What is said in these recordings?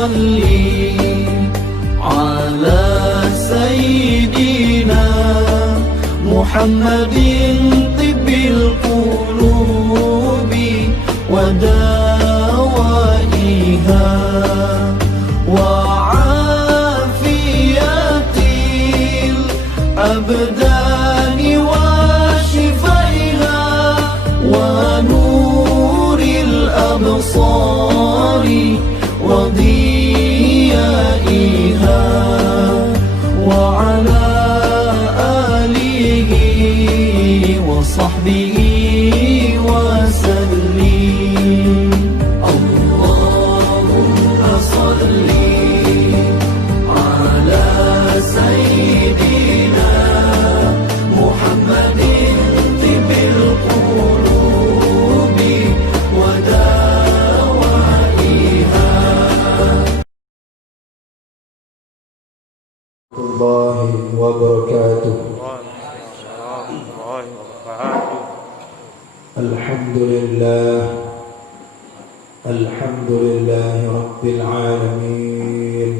صلي على سيدنا محمد طب القلوب ودوائها وعافية الأبدان وشفائها ونور الأبصار وضيائها وعلى آله وصحبه وسلم. اللهم صل على سيدنا محمد طب القلوب ودوائها. الله وبركاته. الحمد لله رب العالمين.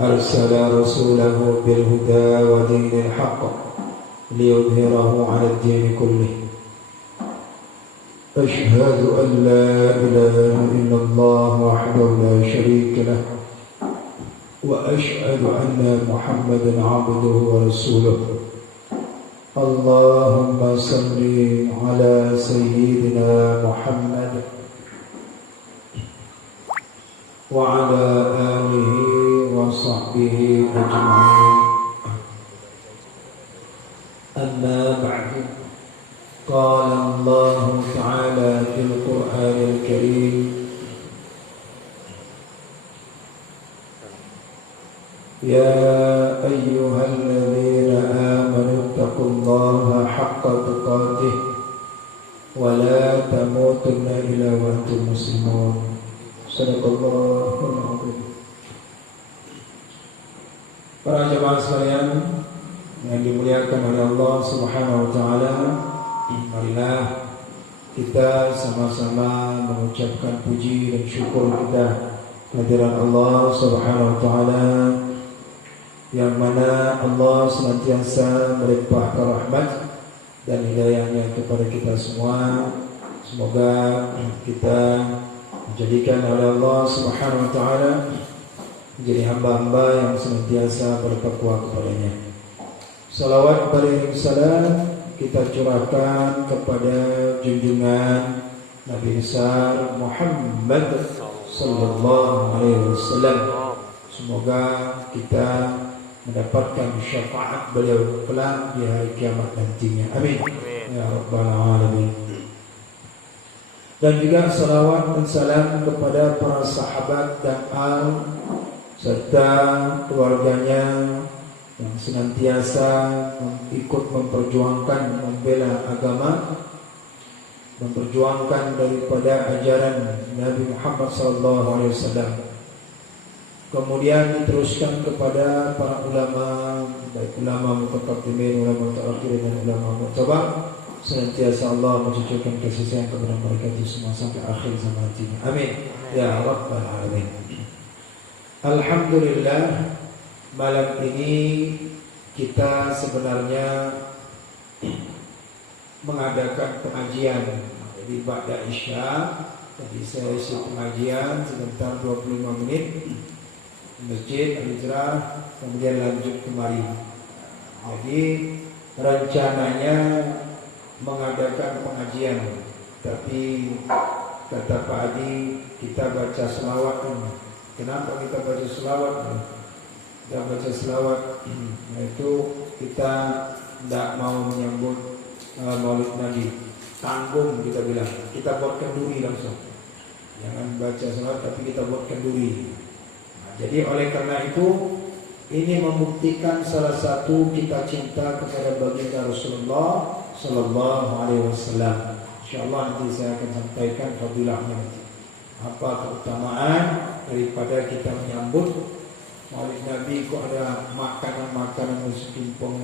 أرسل رسوله بالهدى ودين الحق ليظهره على الدين كله. أشهد أن لا إله إلا الله وحده لا شريك له، وأشهد أن محمدا عبده ورسوله. اللهم صل على سيدنا محمد وعلى آله وصحبه أجمعين. أما بعد، قال الله تعالى في القرآن الكريم: يا أيها الذين آمنوا اتقوا الله حق تقاته ولا تموتن إلا وأنتم مسلمون. صدق الله العظيم. Para jemaah sekalian yang dimuliakan oleh Allah Subhanahu wa taala, marilah kita sama-sama mengucapkan puji dan syukur kita kehadiran Allah Subhanahu wa taala, yang mana Allah senantiasa melimpahkan rahmat dan hidayahnya kepada kita semua. Semoga kita dijadikan oleh Allah Subhanahu wa taala menjadi hamba-hamba yang senantiasa bertakwa kepadanya. Salawat beriring salam kita curahkan kepada junjungan Nabi besar Muhammad sallallahu alaihi wasallam. Semoga kita mendapatkan syafaat beliau kelak di hari kiamat nantinya. Amin. Ya Rabbal Alamin. Dan juga salawat dan salam kepada para sahabat dan al serta keluarganya yang senantiasa ikut memperjuangkan membela agama, memperjuangkan daripada ajaran Nabi Muhammad SAW. Kemudian diteruskan kepada para ulama, baik ulama mutaqaddimin, ulama mutaakhirin dan ulama mu'tabar. Senantiasa Allah mencucurkan kasih sayang kepada mereka itu semua sampai akhir zaman nantinya. Amin. Ya Rabbal Alamin. Alhamdulillah, malam ini kita sebenarnya mengadakan pengajian. Jadi ba'da Isya, jadi saya isi pengajian sebentar 25 menit Masjid Al-Hijrah, kemudian lanjut kemari. Jadi rencananya mengadakan pengajian, tapi kata Pak Adi kita baca selawat. Kenapa kita baca selawat? Kita baca selawat, yaitu kita tidak mau menyambut Maulid Nabi, tanggung kita bilang, kita buat kenduri langsung. Jangan baca selawat tapi kita buat kenduri. Jadi oleh karena itu, ini membuktikan salah satu kita cinta kepada baginda Rasulullah Sallallahu Alaihi Wasallam. InsyaAllah nanti saya akan sampaikan fadilahnya nanti. Apa keutamaan daripada kita menyambut Maulid Nabi, kok ada makanan-makanan sekimpung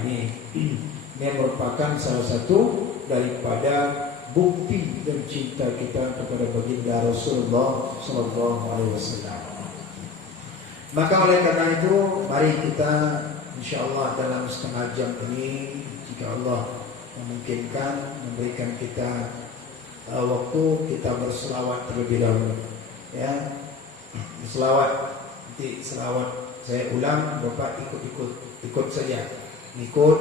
ini. Ini merupakan salah satu daripada bukti dan cinta kita kepada baginda Rasulullah Sallallahu Alaihi Wasallam. Maka oleh karena itu, mari kita insyaallah dalam setengah jam ini, jika Allah memungkinkan, memberikan kita waktu, kita berselawat terlebih dahulu. Ya, selawat. Nanti selawat saya ulang, Bapak ikut saja, ikut.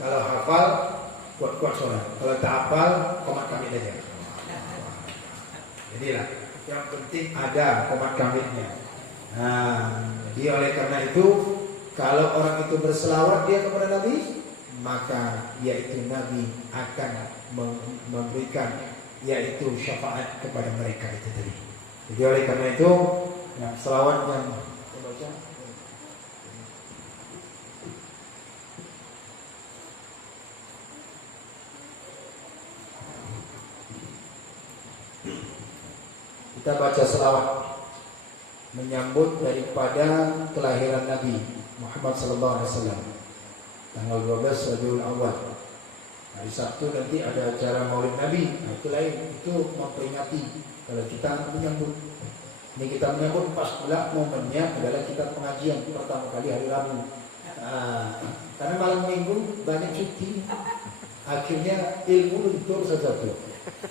Kalau hafal kuat-kuat suara, kalau tak hafal komat kamit aja. Jadilah yang penting ada komat kamitnya. Nah, jadi oleh karena itu, kalau orang itu berselawat dia kepada Nabi, maka yaitu Nabi akan memberikan yaitu syafaat kepada mereka itu tadi. Jadi oleh karena itu, ya, selawat yang saya baca. Kita baca selawat menyambut daripada kelahiran Nabi Muhammad SAW, tanggal 12 Rabiul Awal. Hari Sabtu nanti ada acara Maulid Nabi. Nah, itu lain, itu memperingati. Kalau kita menyambut, ini kita menyambut pas pula momennya adalah kita pengajian pertama kali hari Rabu. Karena malam minggu banyak cuti, akhirnya ilmu luntur satu-satu,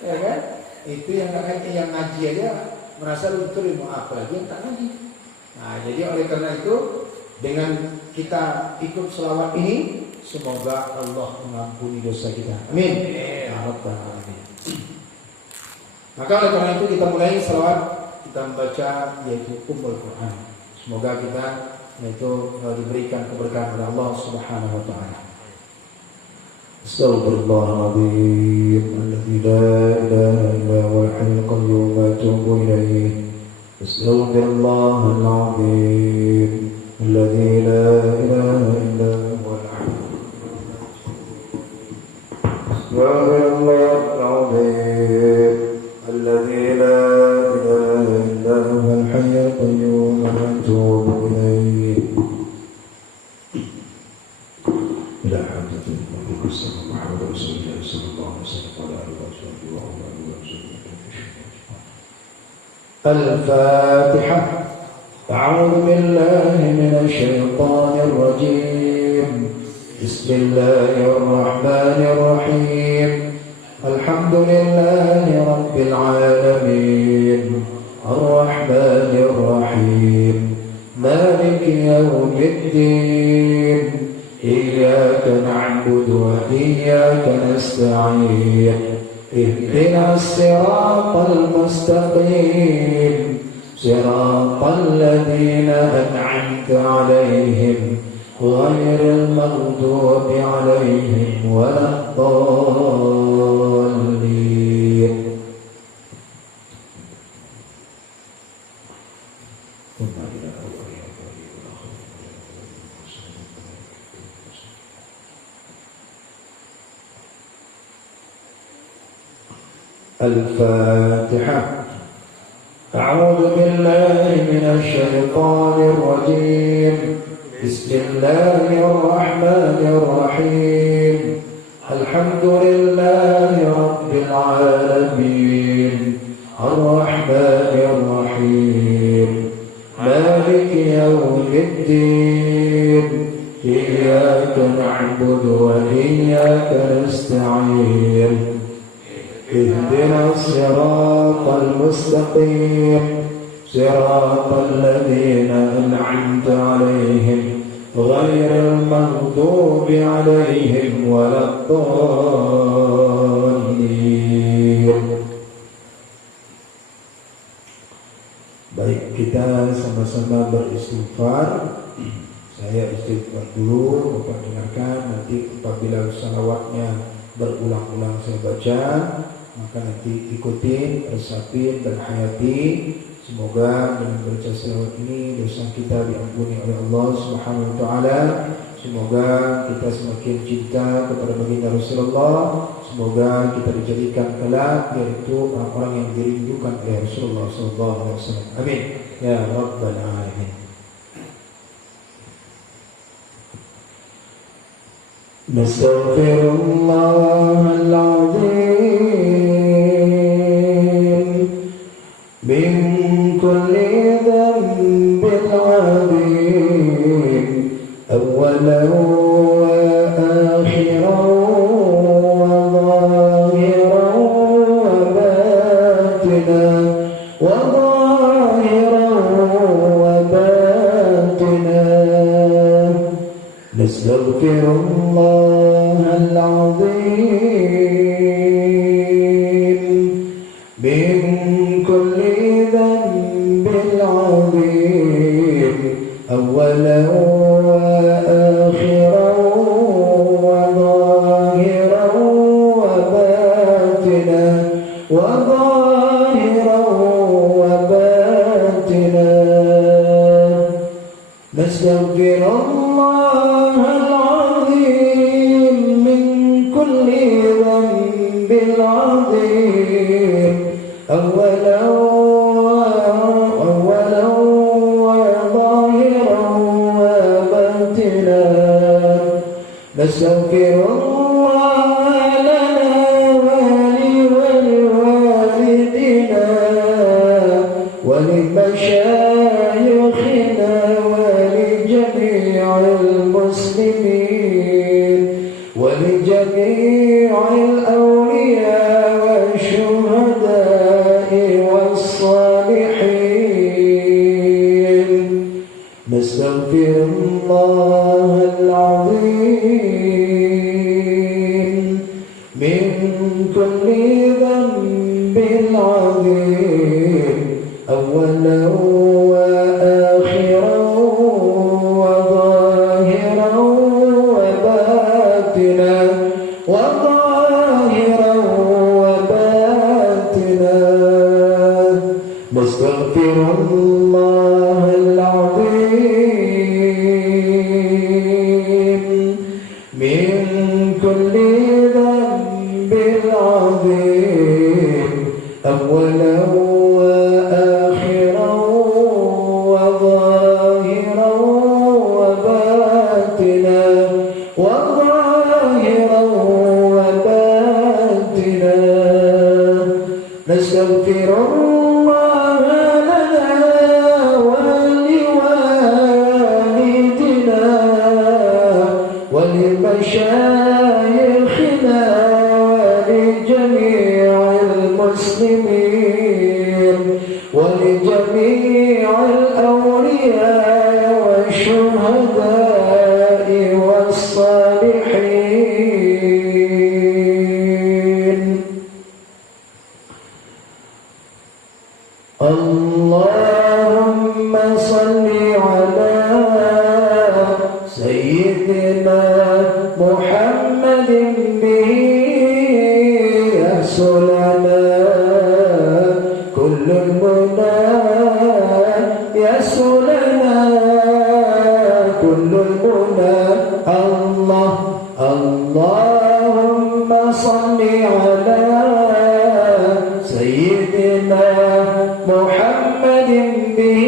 ya kan? Itu yang ngaji aja merasa luntur ilmu, apa lagi yang tak ngaji. Nah, jadi oleh karena itu, dengan kita ikut selawat ini, semoga Allah mengampuni dosa kita. Amin. Ya Rabbal Alamin. Maka oleh karena itu kita mulai selawat, kita membaca yaitu Ummul Quran. Semoga kita yaitu diberikan keberkahan oleh Allah Subhanahu wa taala. Astaghfirullahaladzim alladzi la ilaha illa huwal hayyul qayyum wa atubu ilaih. Astaghfirullahaladzim alladzi la ilaha illa huwal Astaghfirullahaladzim alladzi la ilaha illa huwal hayyul qayyum wa atubu ilaih. La hamda Muhammad Rasulullah sallallahu alaihi wasallam. Al-Fatihah. A'udzu billahi minasy syaithanir rajim. Bismillahir rahmanir rahim. Alhamdulillahi rabbil alamin. Ar-Rahmanir rahim. Maliki yaumiddin. إياك نعبد وإياك نستعين اهدنا الصراط المستقيم صراط الذين أنعمت عليهم غير المغضوب عليهم ولا الضالين. الفاتحة. أعوذ بالله من الشيطان الرجيم. بسم الله الرحمن الرحيم. الحمد لله رب العالمين. الرحمن الرحيم. مالك يوم الدين. إياك نعبد وإياك نستعين اهدنا الصراط المستقيم صراط الذين أنعمت عليهم غير المغضوب عليهم ولا الضالين. Baik, kita sama-sama beristighfar. Saya istighfar dulu, Bapak dengarkan. Nanti apabila salawatnya berulang-ulang saya baca, maka nanti ikutin, resapin dan hayati. Semoga dengan baca selawat ini dosa kita diampuni oleh Allah Subhanahu wa taala. Semoga kita semakin cinta kepada baginda Rasulullah. Semoga kita dijadikan kelak yaitu orang-orang yang dirindukan oleh Rasulullah sallallahu alaihi wasallam. Amin ya rabbal alamin. Nastaghfirullah وآخرا وظاهرا وباطنا وظاهرا وباطنا نستغفر الله العظيم من كل ذنب عظيم أولا وآخرا وظاهرا وباطنا وظاهرا وباطنا نستغفر الله العظيم من كل ذنب عظيم أولا وظاهرا وباطنا نستغفر الله لنا ولوالدنا ولمشايخنا ولجميع المسلمين ولجميع الأولياء والشهداء والصالحين نستغفر الله العظيم من كل ذنب عظيم أولا وآخرا وظاهرا وباطنا وظاهرا وباطنا نستغفر الله العظيم من كل ذنب عظيم أولا وآخرا وظاهرا وباطنا وظاهرا وباطنا نستغفر الله لنا ولوالدنا ولمشايخنا ولجميع المسلمين ولجميع الأولياء والشهداء والصالحين اللهم صل على سيدنا محمد به يحصل لنا كل المنى يحصل لنا كل المنى اللهم صل على سيدنا محمد به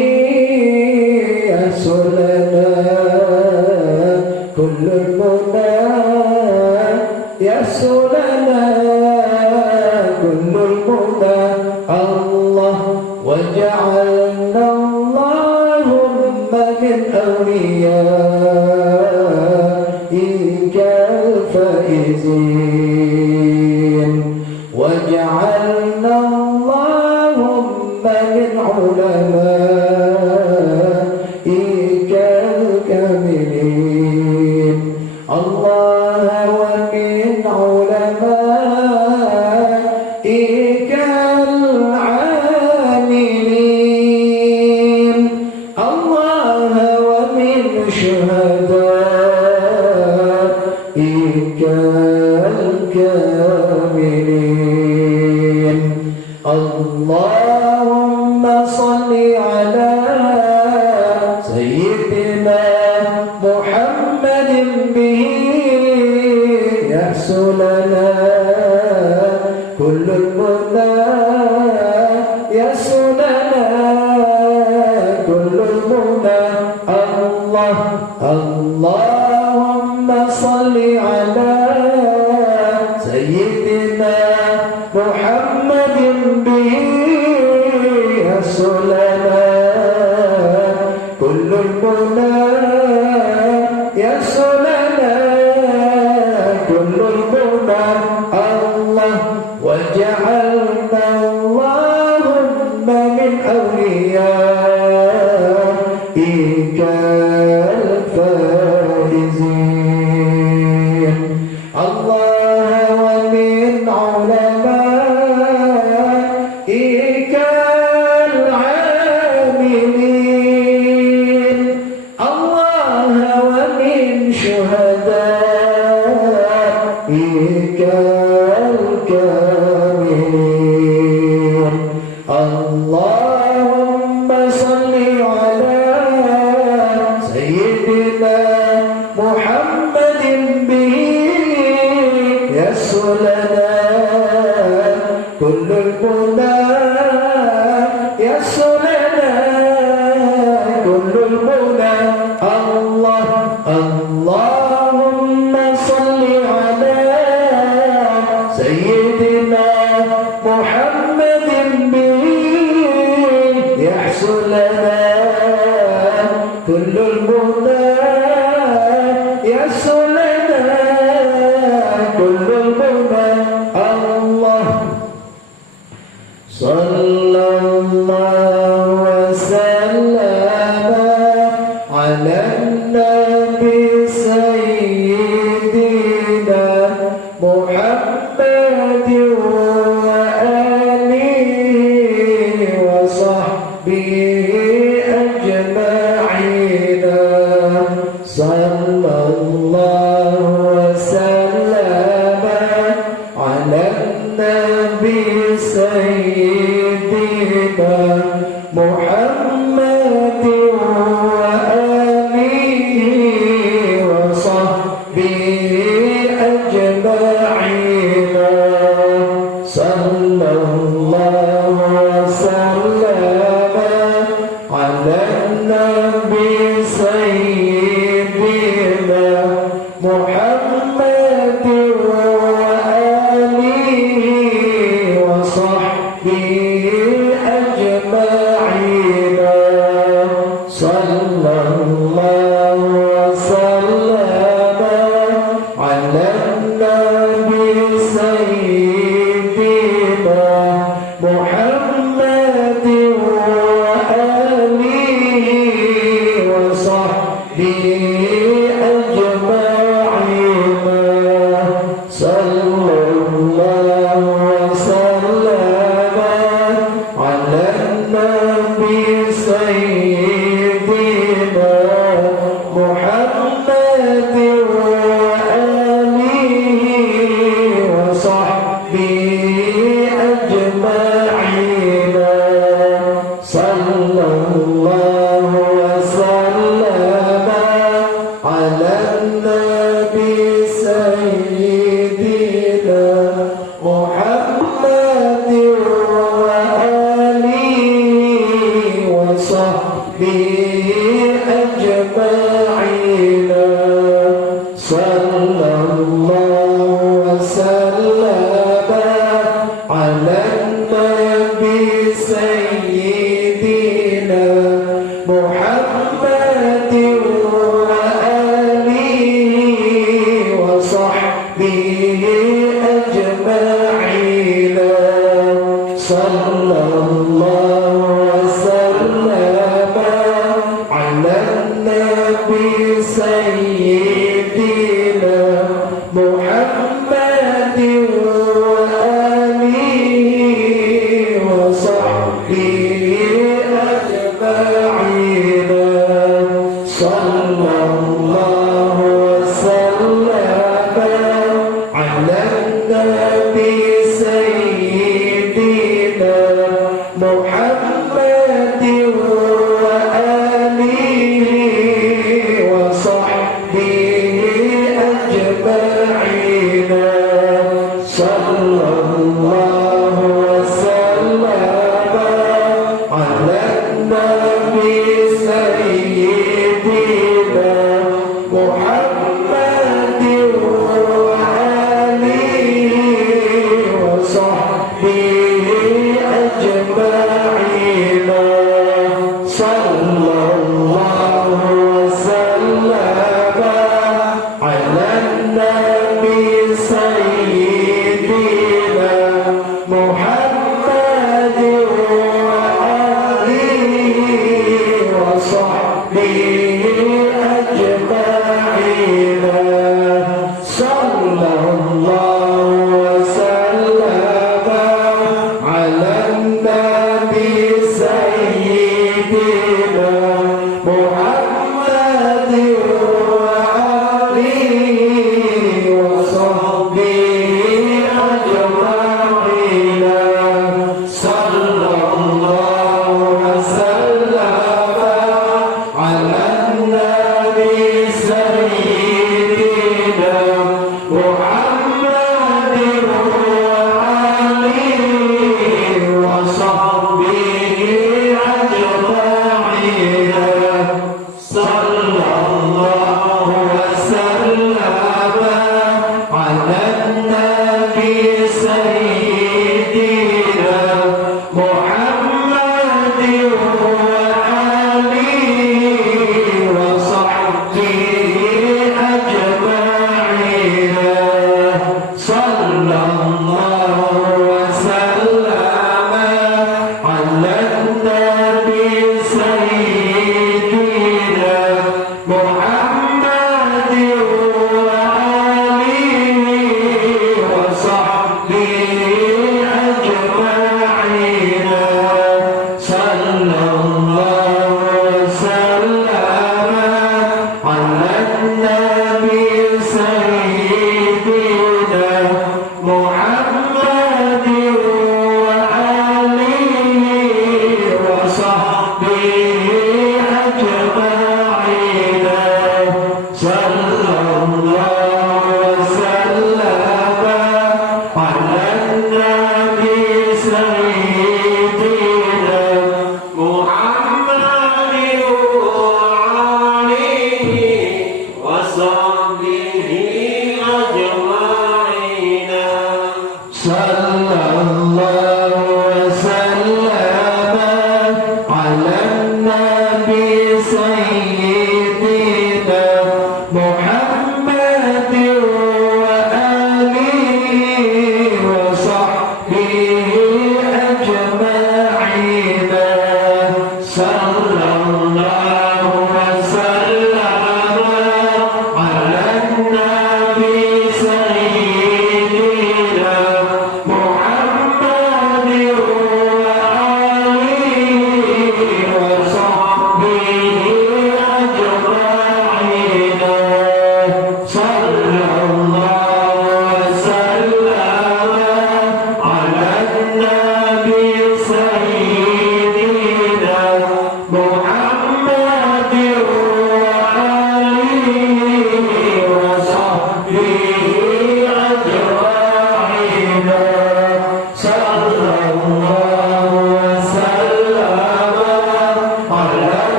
يحصل لنا كل المنى يحصل لنا كل المنى وجعلنا اللهم من أوليائك الفائزين وجعلنا اللهم من علمائك الكاملين الله ومن علمائك العاملين الله ومن شهدائك الكاملين اللهم صل على سيدنا محمد به يحصل لنا كل المنى يحصل لنا كل المنى اللهم صل على سيدنا محمد به يحصل لنا كل المنى يحصل وجهك الكاملين اللهم صل على سيدنا محمد به يسر لنا كل المنى يسر لنا كل المنى اللهم صل على سيدنا محمد به يحصل لنا كل المنى يحصل لنا كل المنى الله صلى الله وسلم على النبي سيدنا محمد وآله وصحبه أجمعين صلى الله وسلم على النبي سيدنا محمد وآله وصحبه أجمعين صلى الله وسلم على النبي سيدنا محمد وآله وصحبه أجمعين صلى الله وسلم على النبي سيدنا محمد وآله وصحبه أجمعين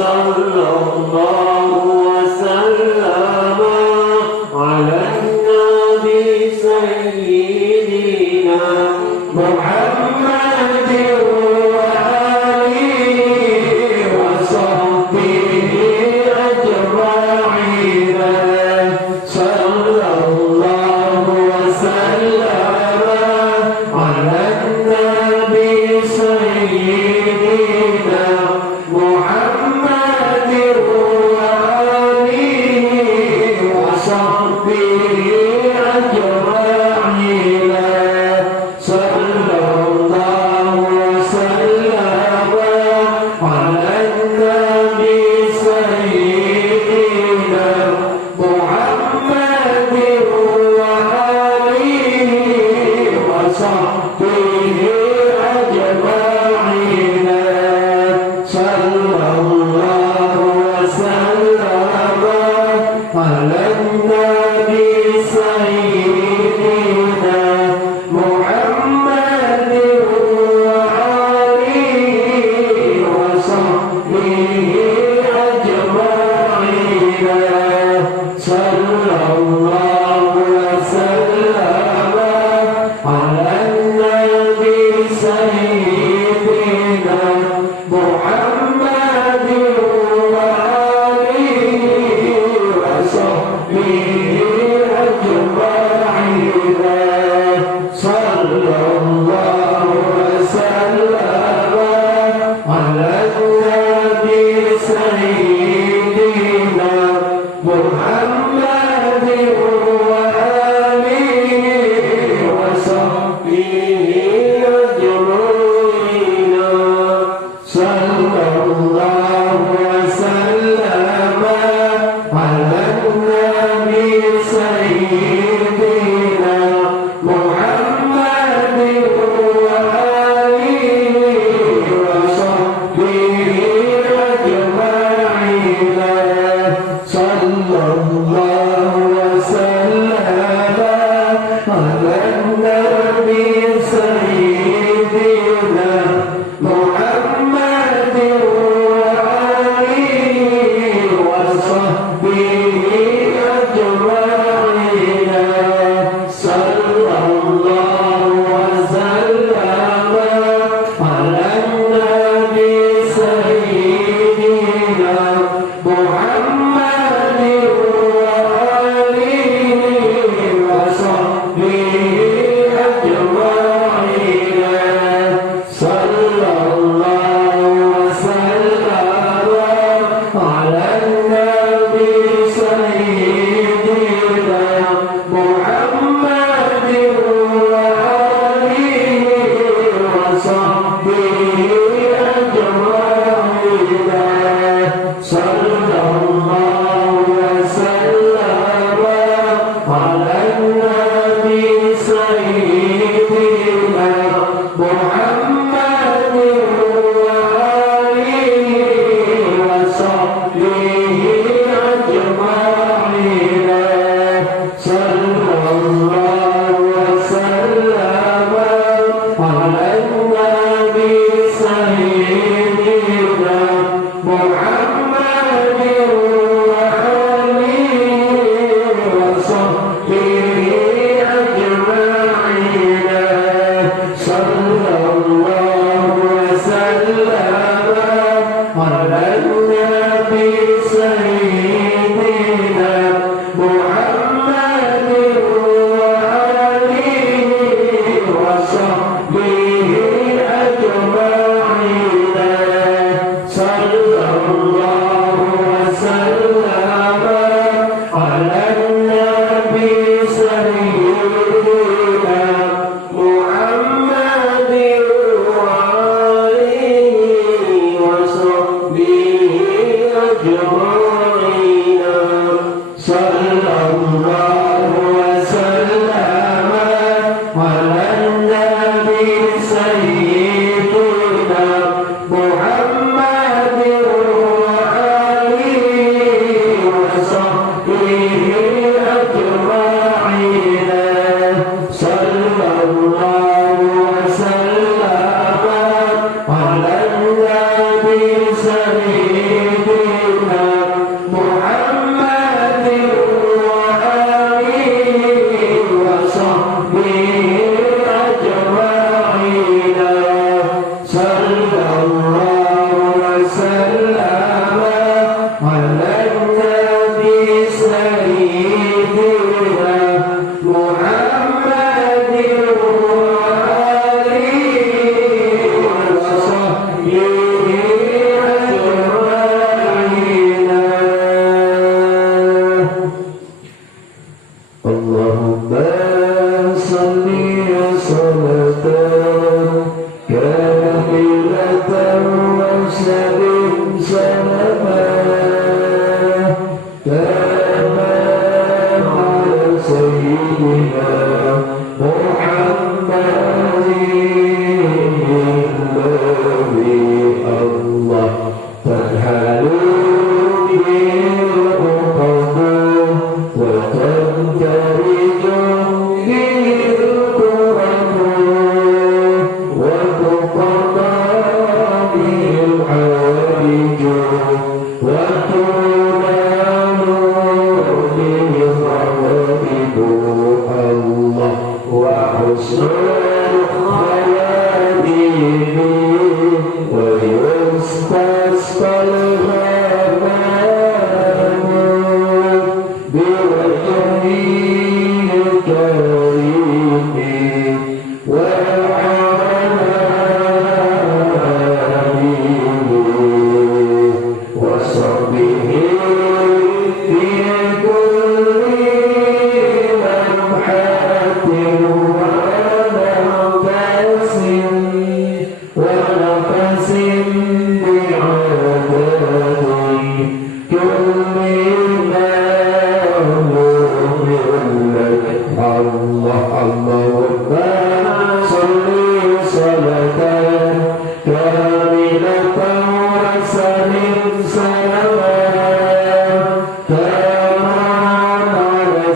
صلى الله وسلم على النبي على النبي سيدنا محمد وآله وصحبه أجمعين صلى الله وسلم على النبي سيدنا محمد وآله وصحبه أجمعين صلى الله وسلم على النبي سيدنا محمد وآله وصحبه أجمعين صلى الله وسلم على النبي سيدنا محمد وآله وصحبه أجمعين صلى الله وسلم على النبي سيدنا محمد وآله وصحبه أجمعين صلى الله وسلم على النبي سيدنا محمد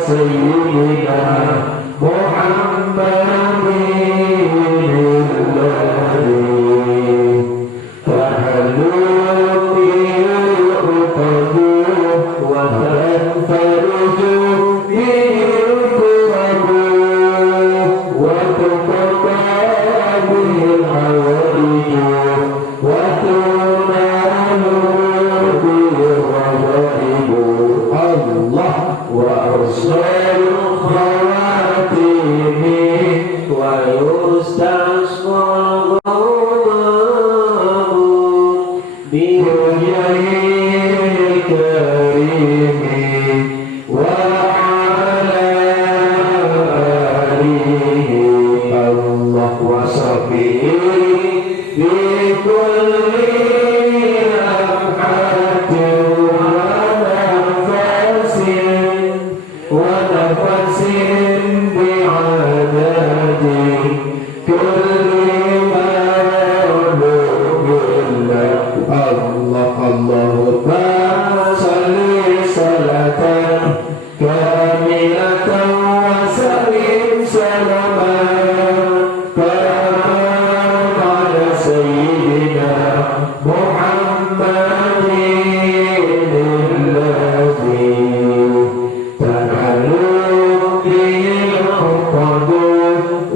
سيدنا محمد الذي تحلو به العقد وتنفرج به الكرب وتقطع به الحوائج وتنال به الرغائب الله وأرسل الخواتم ويستسقى الغمام بوجهه الكريم وعلى آله الله وصحبه في كل لمحة ونفس بعدد كل مولود له الله اللهم صل صلاة كاملة وسلم سلاما على سيدنا محمد الذي تنحل به العقد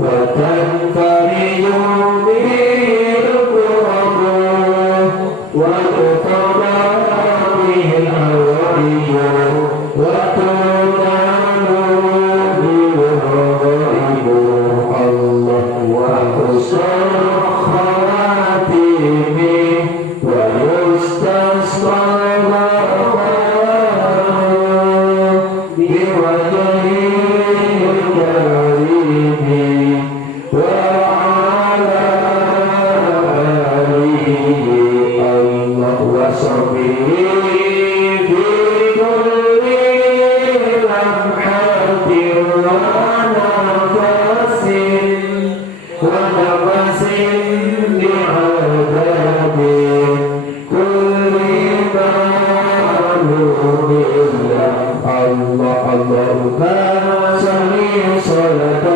وتنفرج به الكرب وتقضى به الحوائج وتنال به الرغائب الله وحسن الخواتم ويستسقى بوجهه الكريم وعلى آله الله وصحبه في كل لمحة ونفس بعدد كل مولود له الله اللهم صل صلاة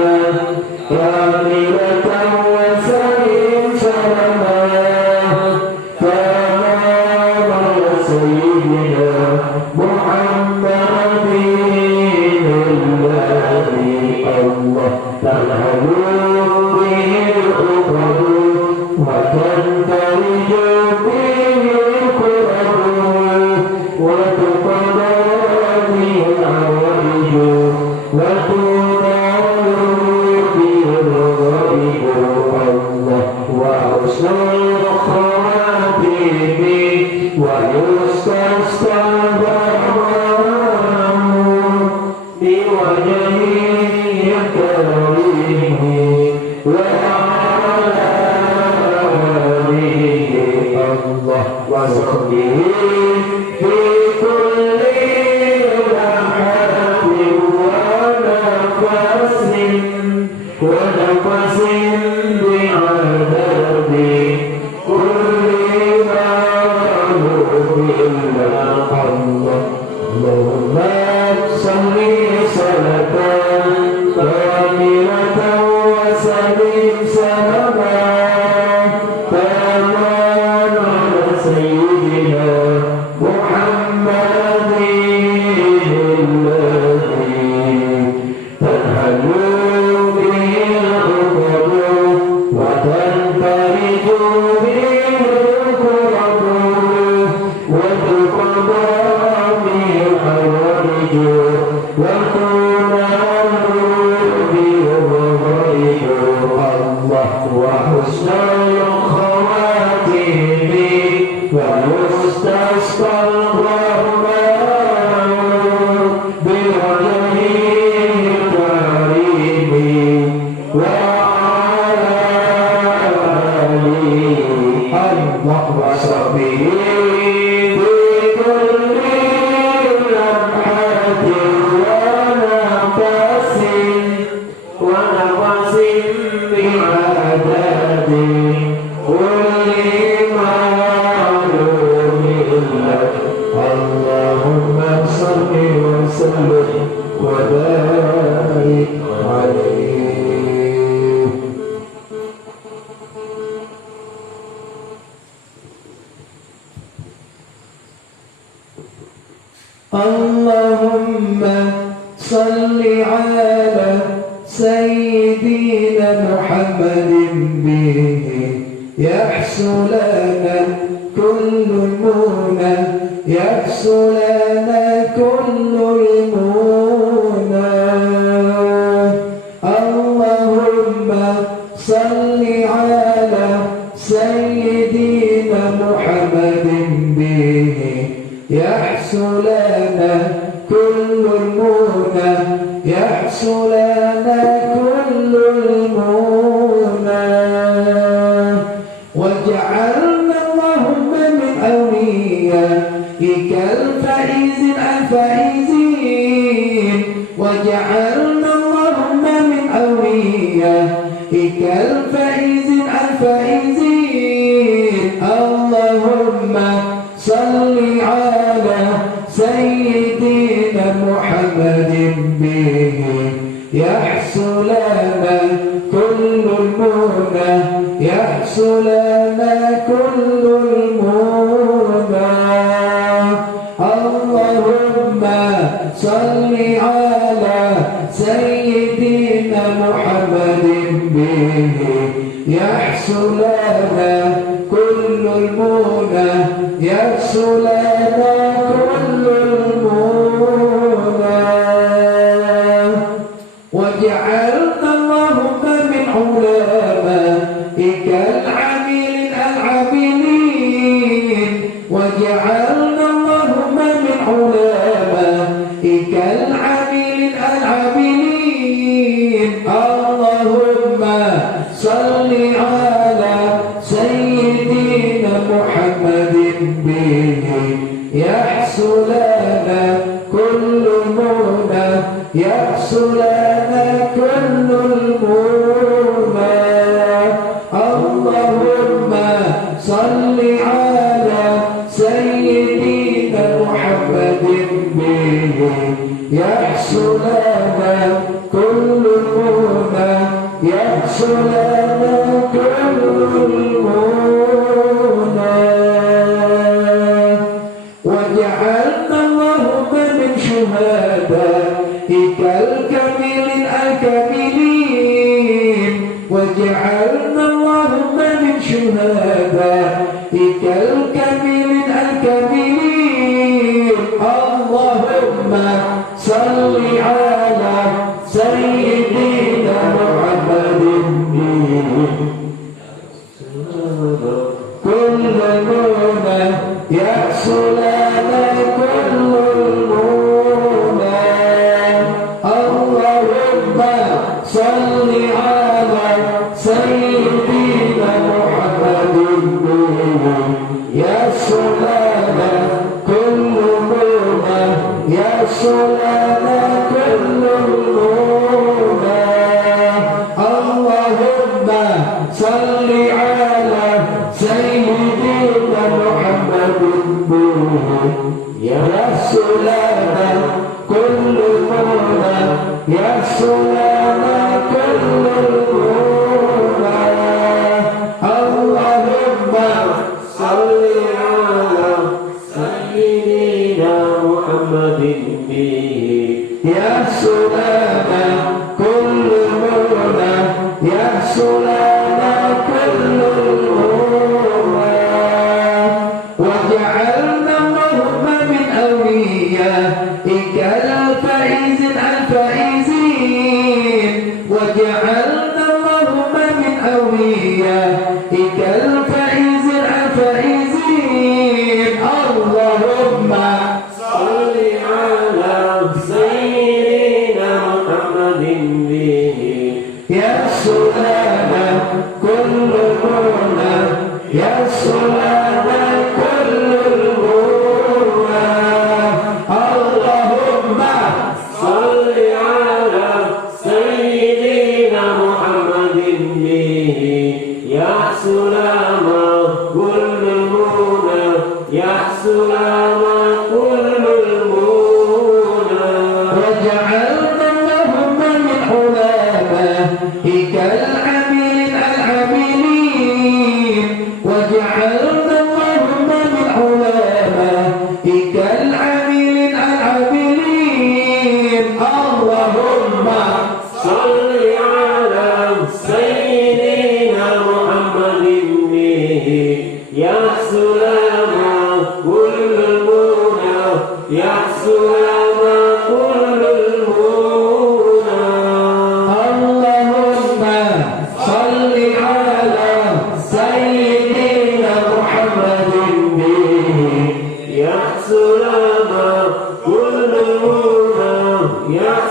كاملة وسلم سلاما على سيدنا محمد الذي الله تنحل به العقد وتنفرج به الكرب وتقضى به الحوائج وتنال به الرغائب الله وحسن الخواتم ويستسقى الغمام بوجهه الكريم وعلى آله الله وصحبه في كل لمحة ونفس بعدد كل مولود له الله اللهم صل صلاة كاملة وسلم سلاما على سيدنا محمد الذي تنحل به العقد وتنفرج به الكرب وتقضى به الحوائج وتنال به الرغائب الله وحسن الخواتم ويستسقى الغمام بوجهه الكريم وعلى آله الله وصحبه في كل لمحة ونفس صل على سيدنا محمد به يحصل لنا كل المنى يحصل لنا كل المنى اللهم صل على سيدنا محمد به يحصل لنا كل المنى يحصل لنا كل المنى واجعلنا اللهم من أوليائك الفائزين واجعلنا اللهم من أوليائك الفائزين اللهم صل على سيدنا محمد به يحصل لنا كل المنى يحصل لنا كل المنى اللهم صل على سيدنا محمد به يحصل لنا كل المنى يحصل لنا كل المنى واجعلنا اللهم من علمائك العاملين واجعلنا اللهم من علمائك العاملين اللهم صل على سيدنا محمد به يحصل لنا كل المنى يحصل لنا كل المنى اللهم صل على سيدنا محمد به يحصل لنا كل المنى يحصل لنا كل المنى واجعلنا اللهم من شهدائك الكاملين واجعلنا اللهم من شهدائك الكاملين اللهم صل على سيدنا محمد كل المنى يحصل لنا كل المنى اللهم صل على سيدنا محمد يحصل لنا كل المنى يحصل لنا كل المنى اللهم صل على سيدنا محمد يحصل لنا كل المنى يحصل لنا كل المنى اللهم صل على سيدنا محمد يحصل لنا كل المنى يحصل لنا كل المنى واجعلنا اللهم من أوليائك الفائزين واجعلنا اللهم من أوليائك الفائزين اللهم صل على سيدنا محمد يحصل لنا كل المنى يحصل لنا كل المنى اللهم صل على سيدنا محمد يحصل لنا كل المنى يحصل لنا كل المنى واجعلنا اللهم من علمائك العاملين واجعلنا اللهم من علمائك العاملين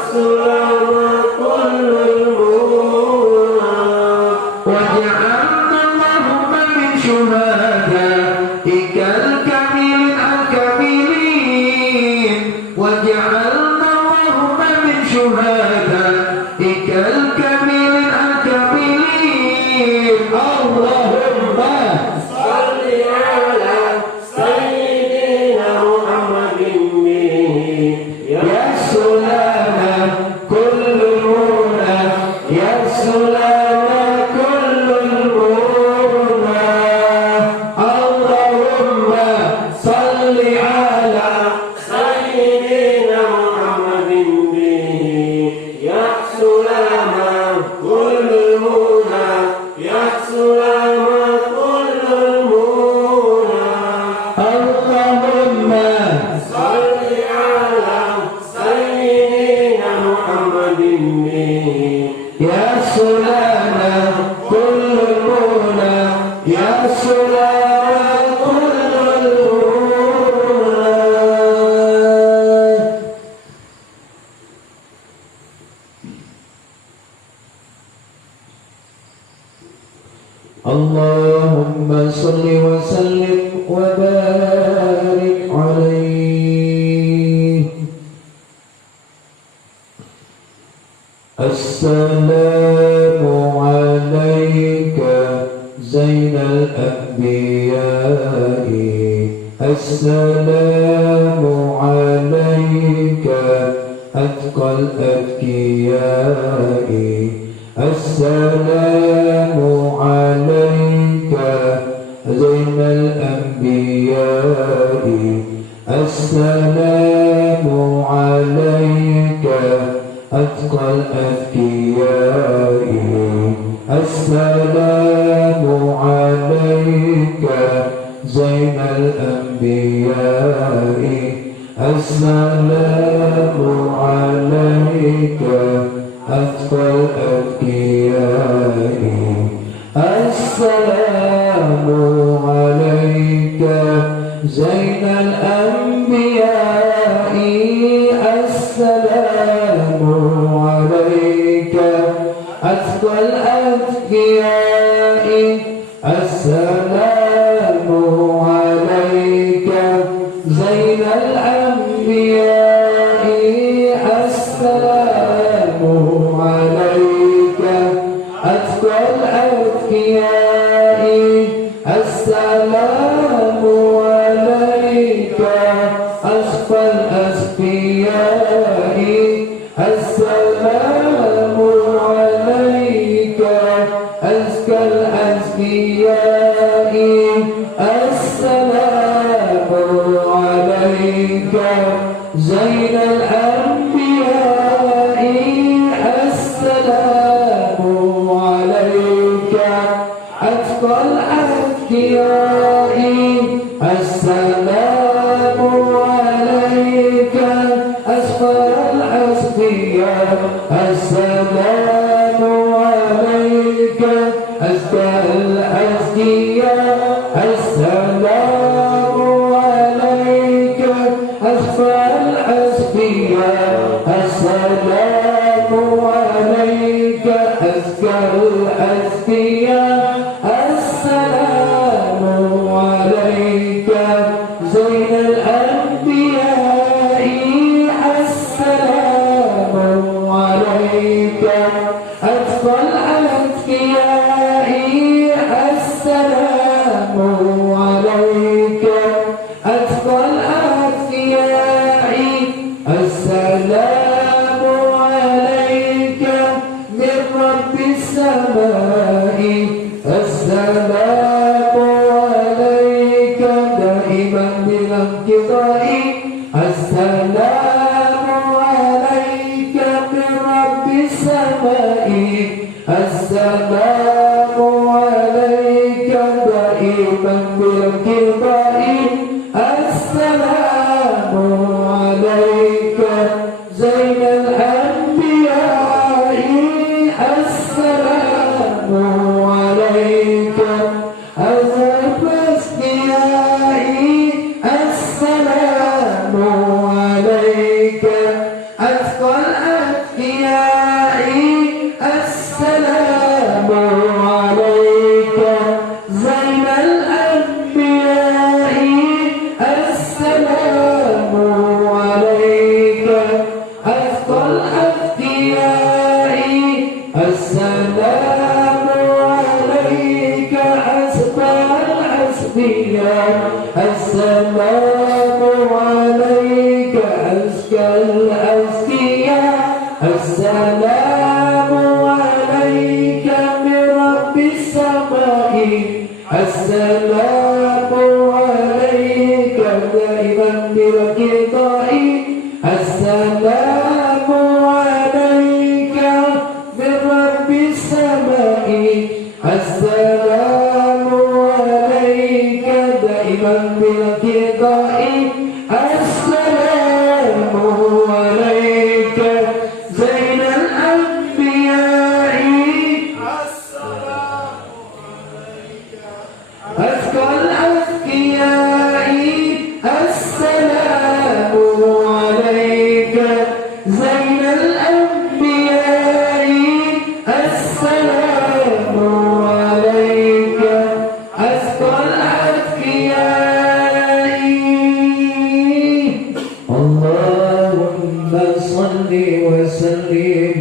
السلام كل المنى وجعلنا اللهم من شهدائك الكاملين الكاملين وجعلنا اللهم من شهدائك الكاملين الكاملين اللهم صل على سيدنا محمد يا سلام كل المنى يا سلام كل المنى اللهم صل على سيدنا محمد يا سلام كل المنى يا سلام كل المنى اللهم صل على سيدنا محمد يا سلام كل المنى يا سلام كل المنى اللهم صل وسلم وبارك عليه السلام عليك زين الأنبياء السلام عليك أتقى الأتقياء السلام عليك زين الأنبياء السلام عليك أتقى الأتقياء السلام عليك زين الأنبياء السلام عليك أتقى الأتقياء السلام عليك زين الأنبياء السلام عليك أتقى الأتقياء السلام عليك زين الأنبياء السلام عليك أتقى الأتقياء السلام عليك أشقى الأشقياء السلام عليك أزكى الأزكياء السلام عليك زين الأنبياء السلام عليك أتقى الأتقياء السلام عليك أشقى الأشقياء السلام عليك أزكى الأزكياء السلام عليك أشقى الأشقياء السلام عليك أزكى الأزكياء السلام عليك زين الأنبياء السلام عليك أتقى الأتقياء السلام عليك أتقى الأتقياء السلام عليك من رب السماء السلام عليك دائما بلا انقطاع السلام عليك من رب السماء السلام عليك دائما بلا انقطاع السلام عليك زين الأنبياء السلام عليك أزهر الأصفياء السلام عليك أتقى السلام عليك من رب السماء السلام عليك دائما بالقضاء السلام عليك من رب السماء السلام عليك دائما بالقضاء السلام عليك زين الأنبياء أزكى الأزكياء السلام عليك زين الأنبياء السلام عليك أزكى الأزكياء اللهم صل وسلم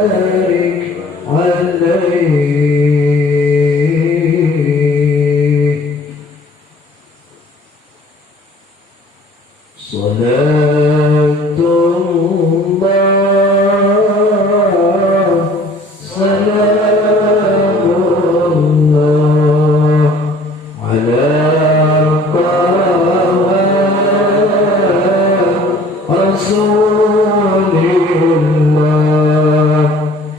وبارك عليه صلاة الله سلام الله على رسول الله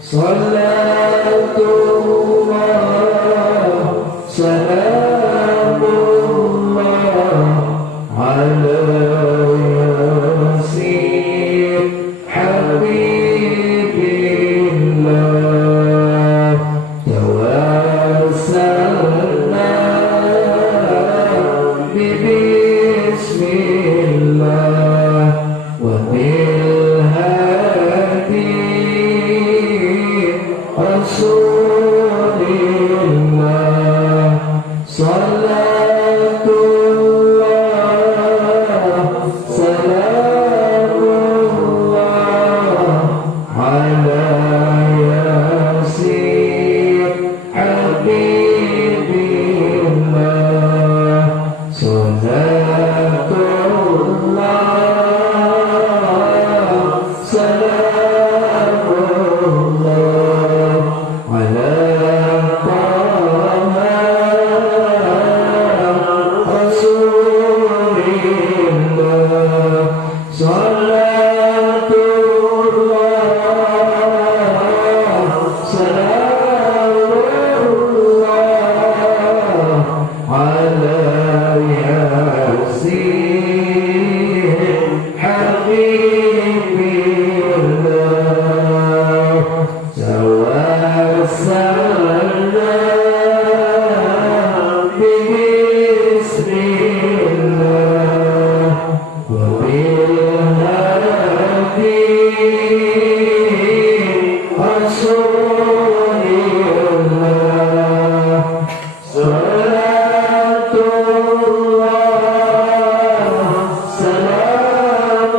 صلاة الله سلام الله على ياسين حبيب الله توسلنا ببسم الله وبالهادي رسول الله صلاة الله سلام الله على ياسين حبيب الله صلاة الله سلام الله على طه رسول الله صلاة الله سلام الله على ياسين حبيب الله توسلنا ببسم الله وبالهادي رسول الله صلاة الله سلام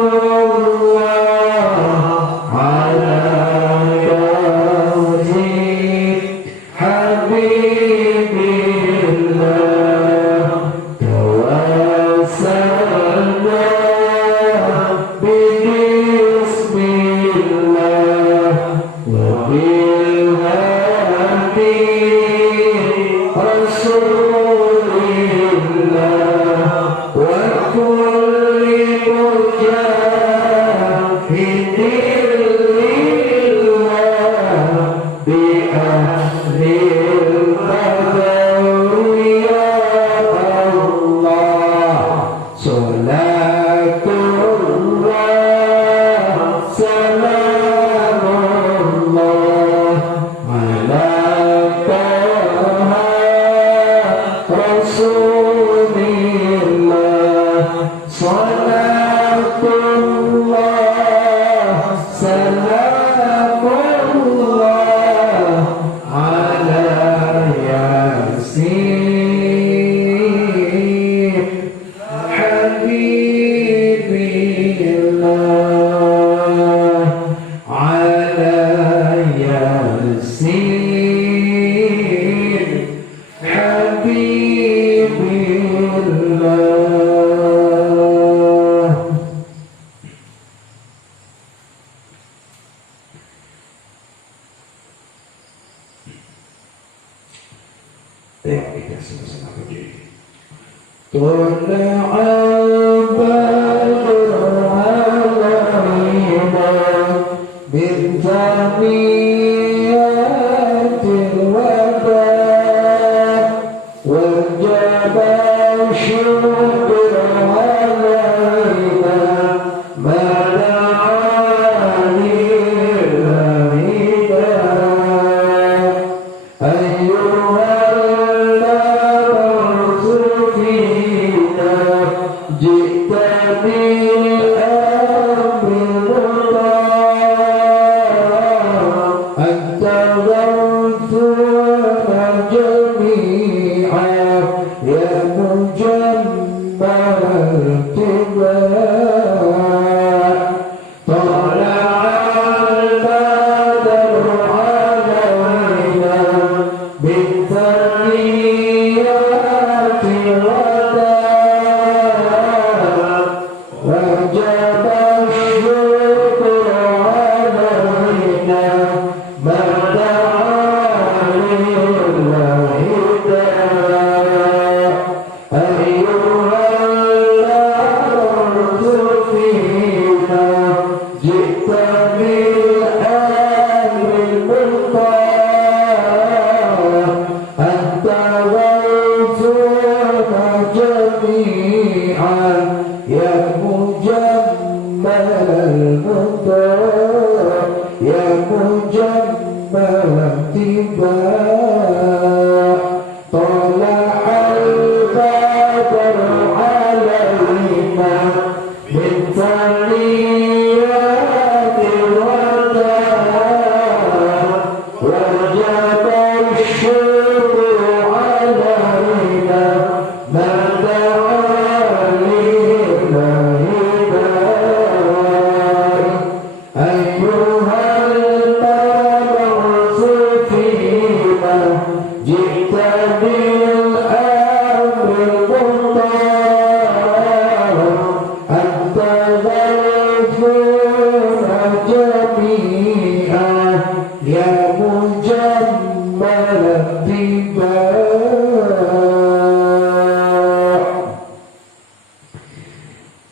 Tengok kita sama-sama berdiri. طلع البدر علينا من ثنيات الوداع وجب الشكر علينا ما دعا للهدى أيها المبعوث فينا جئت بالأمر المطاع أنت غوثنا جميعا يا مجمل الاتباع طلع البدر علينا من ثنيات الوداع وجب الشكر علينا ما دعا للهدى أيها المبعوث فينا جئت بالأمر المطاع أنت غوثنا جميعا يا مجمل المطاع يا مجمل اتباع طلع البدر علينا من ثنيات الوداع وجب الشكر علينا ما دعا للهدى أيها المبعوث فينا جئت بالأمر المطاع أنت غوثنا جميعا يا مجمل اتباع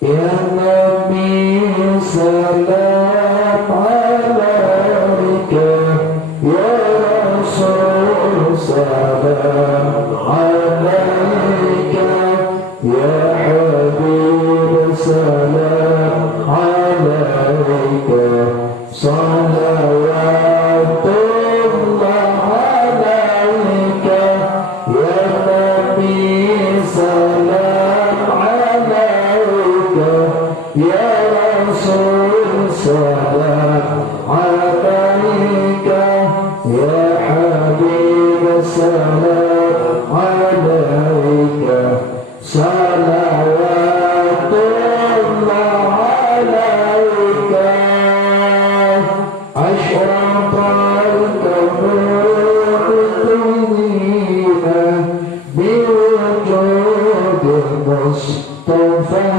يا نبي سلام عليك يا رسول سلام عليك يا حبيب سلام عليك صلوات الله عليك يا نبي سلام عليك يا رسول سلام عليك يا حبيب سلام عليك صلوات الله عليك أشرق الكون بوجود المصطفى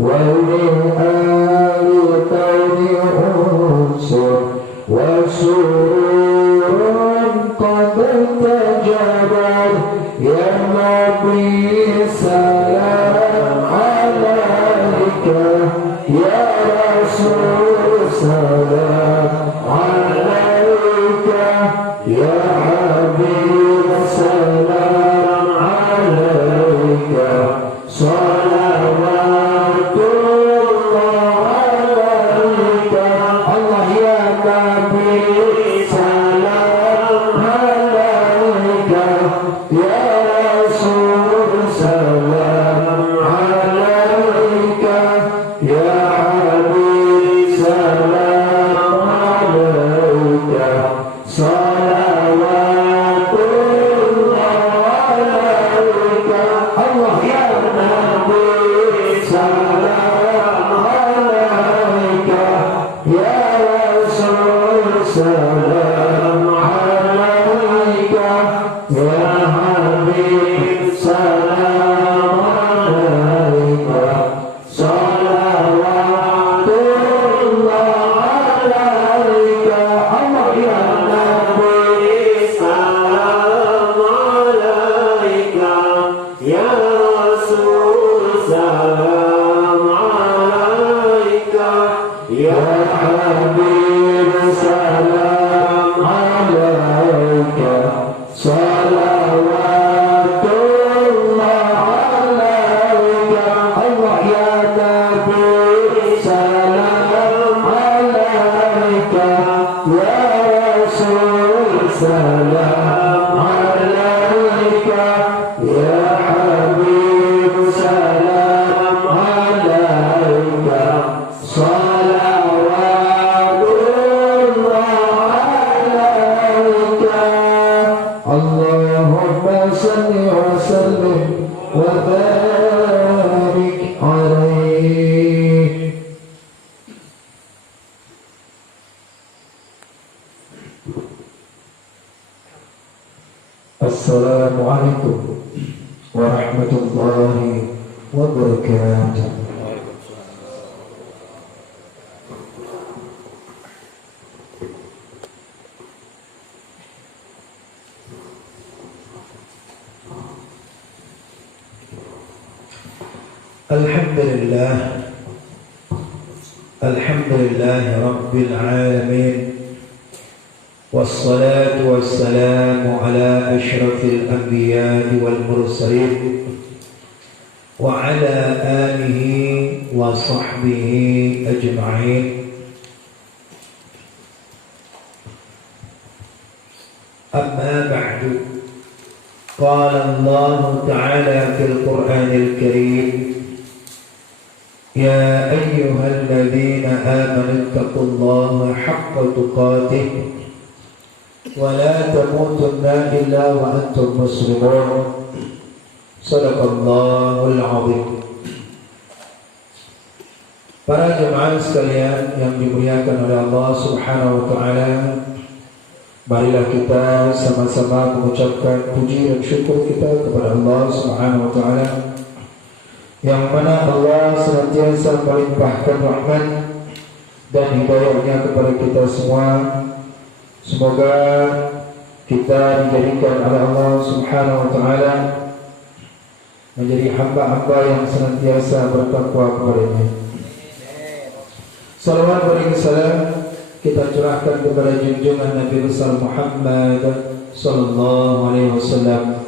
ولآل كون عنصر وسرور قد تجرد يا نبي سلام عليك يا رسول سلام عليك يا حبيب سلام عليك صلوات الله عليك الله يا نبي سلام عليك يا رسول سلام عليك يا حبيب سلام عليك صلوات الله عليك الله يا نبي سلام عليك يا رسول سلام عليك يا حبيب سلام عليك صلوات Ya Habib salam alaika salawatullah alaika Allah ya Nabi salam alaika ya Rasul salam alaika ya Habib salam alaika salawatullah alaika Allahumma salli wa sallim wa barik alaih. Assalamualaikum warahmatullahi wabarakatuh. Alhamdulillah, alhamdulillah Rabbil Alamin, wassalatu wassalamu ala ashrafil anbiya'i wal mursalin wa ala alihi wa sahbihi ajma'in. Amma ba'du, qala Allah ta'ala fil Qur'anil Karim, يا أيها الذين آمنوا اتقوا الله حق تقاته ولا تموتن إلا وأنتم مسلمون. صدق الله العظيم. Para jemaah sekalian yang dimuliakan oleh Allah Subhanahu wa taala, marilah kita sama-sama mengucapkan puji dan syukur kita kepada Allah Subhanahu wa taala, yang mana Allah senantiasa melimpahkan rahmat dan hidayahnya kepada kita semua. Semoga kita dijadikan oleh Allah Subhanahu wa taala menjadi hamba-hamba yang senantiasa bertakwa kepada-Nya. Salawat dan salam kita curahkan kepada junjungan Nabi besar Muhammad sallallahu alaihi wasallam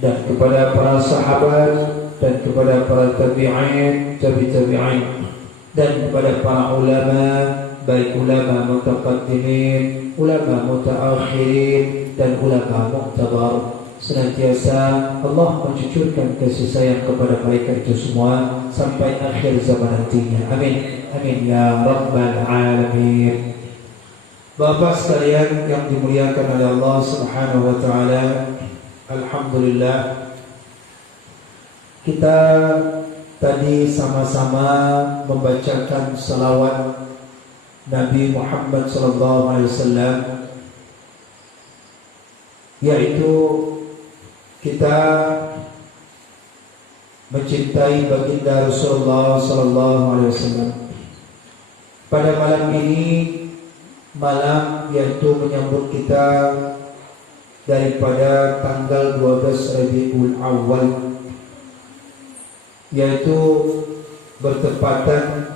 dan kepada para sahabat dan kepada para tabi'in, tabi'in dan kepada para ulama, baik ulama mutaqaddimin, ulama mutaakhirin dan ulama mu'tabar. Senantiasa Allah mencucurkan kasih sayang kepada mereka itu semua sampai akhir zaman nantinya. Amin. Amin ya rabbal alamin. Bapak sekalian yang dimuliakan oleh Allah Subhanahu wa taala, alhamdulillah kita tadi sama-sama membacakan salawat Nabi Muhammad SAW, yaitu kita mencintai baginda Rasulullah SAW. Pada malam ini, malam yaitu menyambut kita daripada tanggal 12 Rabiul Awal, yaitu bertepatan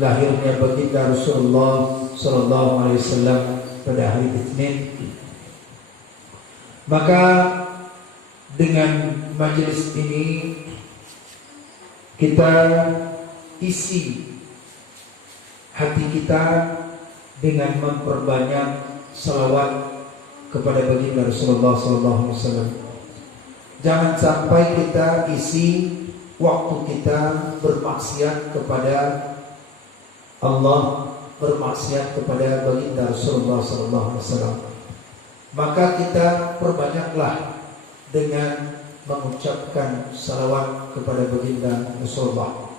lahirnya baginda Rasulullah SAW pada hari Isnin. Maka dengan majelis ini kita isi hati kita dengan memperbanyak salawat kepada baginda Rasulullah SAW. Jangan sampai kita isi waktu kita bermaksiat kepada Allah, bermaksiat kepada baginda Rasulullah SAW. Maka kita perbanyaklah dengan mengucapkan salawat kepada baginda Rasulullah.